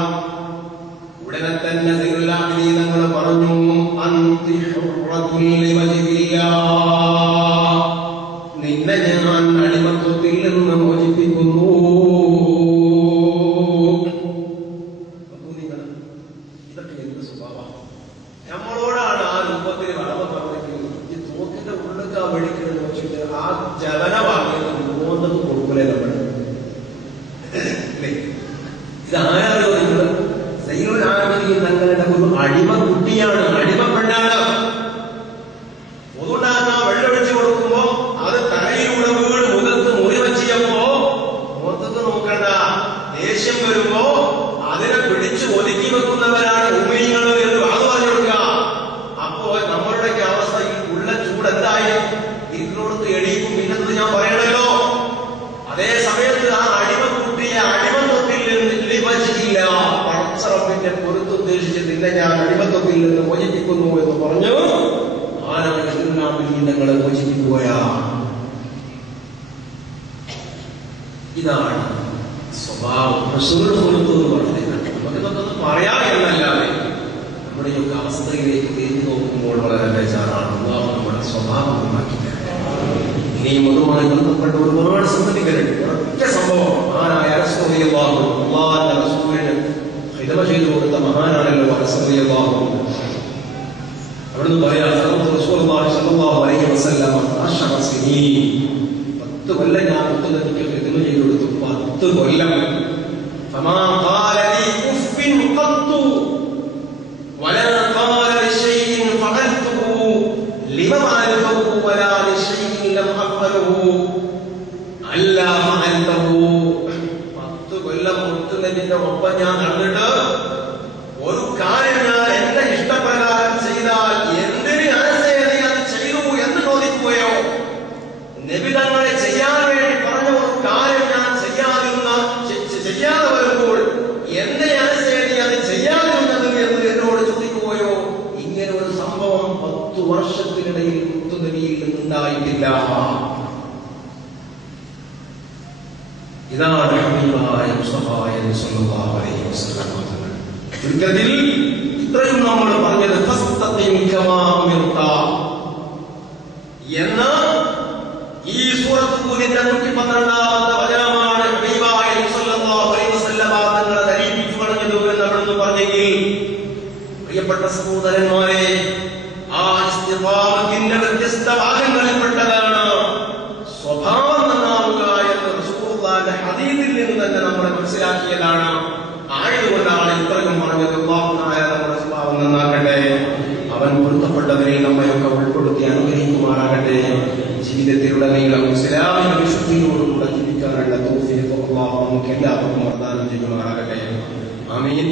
ഉടനെ തന്നെ തങ്ങൾ പറഞ്ഞു, അൻതി ഹുർറത്തുൻ ലിവജ്ഹില്ലാഹ്, നിന്നെ ഞാൻ അടിമത്വത്തിൽ നിന്ന് മോചിപ്പിക്കുന്നു. ഇതൊക്കെ എന്ത് സ്വഭാവം! നമ്മളോടാണ് ആ രൂപത്തിൽ വളർന്നു പറഞ്ഞിരിക്കുന്നത്. ഈ തോക്കിന്റെ ഉള്ളിൽ ആ വെടിക്കുന്നത് വെച്ചിട്ട് ആ ജലനവാങ്ങിയത് മൂന്നത് കൊടുക്കലേ നമ്മൾ. ഇതാരാണ് നിങ്ങൾ? സയ്യിദുൽ ആബിദീൻ തങ്ങളുടെ ഒരു അടിമ കുട്ടിയാണ്, അടിമ പെണ്ണാണ്. ഒതുണ്ടാക്കാൻ വെള്ളമൊഴിച്ചു കൊടുക്കുമ്പോ അത് തലയിലൂടെ വീട് മുഖത്ത് മുറിവെച്ചിയപ്പോ മുഖത്ത് നോക്കണ്ട, ദേഷ്യം വരുമ്പോ അതിനെ പിടിച്ച് ഒതുക്കി വെക്കുന്നവരാണ് ഉമ്മീങ്ങൾ എന്ന് വാദം പറഞ്ഞു കൊടുക്കുക. അപ്പോ നമ്മളുടെ അവസ്ഥയിൽ ഉള്ള ചൂട് എന്തായി? ഇതിനോടത്ത് എണീക്കും ഇന്നത് ഞാൻ പറയണല്ലോ. അതേ സമയത്ത് ആ അടിമക്കുട്ടിയെ അടിമത്വത്തിൽ നിന്ന് ലിവജ്ഹില്ല, പടച്ചറപ്പിന്റെ പൊരുത്തുദ്ദേശിച്ച് നിന്നെ ഞാൻ അടിമത്വത്തിൽ നിന്ന് മോചിപ്പിക്കുന്നു എന്ന് പറഞ്ഞു ആനങ്ങളെ മോചിപ്പിക്കുകയാണ്. ഇതാണ് സ്വഭാവം. നമുക്കിതൊക്കെ പറയാം എന്നല്ലാതെ നമ്മുടെ ഈ അവസ്ഥയിലേക്ക് തിരിഞ്ഞു നോക്കുമ്പോൾ വളരെ ബേജാറാണ്. നമ്മുടെ സ്വഭാവം മാറ്റി ഇനിയും അതുമായി ബന്ധപ്പെട്ട ഒരുപാട് സംഗതികളുണ്ട്. ഒരൊറ്റ സംഭവം, മഹാനായ അനസ് റളിയല്ലാഹു അൻഹു, അല്ലാഹുവിന്റെ റസൂലിന് ഖിദ്മ ചെയ്തു കൊടുത്ത മഹാനാണല്ലോ അനസ് റളിയല്ലാഹു അൻഹു. അവിടുന്ന് പറയാം, റസൂലുള്ളാഹി സ്വല്ലല്ലാഹു അലൈഹി വസല്ലം 10 സിനീൻ, 10 കൊല്ലം ഞാൻ മുത്തുനബിക്ക് ഖിദ്മ ചെയ്തു കൊടുത്തു. 10 കൊല്ലം. ഫമാ ഖാല ലീ ഉഫ്ഫിൻ ഖത്തു വലാ ഖാല ലിശൈഇൻ ഫഅൽതുഹു ലിമാ ഫഅൽതുഹു വലാ ലിശൈഇൻ ലം അഫ്അലുഹു അല്ലാ ഫഅൽതുഹു. 10 കൊല്ലം മുത്തുനബിയുടെ ഒപ്പം ഞാൻ നടന്നിട്ട് ഒരു കാര്യം ഞാൻ എന്റെ ഇഷ്ടപ്രകാരം ചെയ്താൽ എന്തിന് അനസേനെ അത് ചെയ്തു എന്ന് ചോദിക്കുകയോ, നബി തങ്ങളെ ചെയ്യാൻ വേണ്ടി പറഞ്ഞ ഒരു കാര്യം ഞാൻ ചെയ്യാതെ വരുമ്പോൾ എന്റെ അനസേനെ അത് ചെയ്യാതിരുന്നത് എന്ന് എന്നോട് ചോദിക്കുകയോ, ഇങ്ങനെ ഒരു സംഭവം 10 വർഷത്തിനിടയിൽ മുത്തുനബിയിൽ നിന്നുണ്ടായിട്ടില്ല. ഇതാണ് ഹബീബായ മുസ്തഫായ സ്വല്ലല്ലാഹു അലൈഹി വസല്ലം. ചുരുക്കത്തിൽ ഇത്രയും നമ്മൾ പറഞ്ഞത് എന്ന ഈ സൂറത്ത് കൂലിന്റെ 112-ാമത്തെ വചനമാണ് ഹബീബായ സ്വല്ലല്ലാഹു അലൈഹി വസല്ലം തങ്ങളെ ധരിപ്പിച്ചു പറഞ്ഞത് എന്ന് അവിടുന്ന് പറഞ്ഞെങ്കിൽ, പ്രിയപ്പെട്ട സഹോദരന്മാരെ, ആ ഇസ്തിഖാമത്തിന്റെ വ്യത്യസ്ത ഭാഗങ്ങളിൽപ്പെട്ടതാണ് സ്വഭാവം നന്നാവുക എന്ന് റസൂലുള്ളാഹിന്റെ ഹദീസിൽ നിന്ന് തന്നെ നമ്മൾ മനസ്സിലാക്കിയതാണ്. ആയതുകൊണ്ടാണ് ഇത്രയും പറഞ്ഞത്. അല്ലാഹു നമ്മുടെ സ്വഭാവം നന്നാക്കട്ടെ, അവൻ പൊരുത്തപ്പെട്ടതിനെ നമ്മയൊക്കെ ഉൾപ്പെടുത്തി അനുഗ്രഹിക്കുമാറാകട്ടെ. ജീവിതത്തിലുടനീളം ഇസ്ലാമിക വിശുദ്ധിയോടുകൂടെ ജീവിക്കാനുള്ള തൗഫീഖ് അല്ലാഹു നമുക്ക് എല്ലാവർക്കും പ്രദാനം ചെയ്യുമാറാകട്ടെ. ആമീൻ.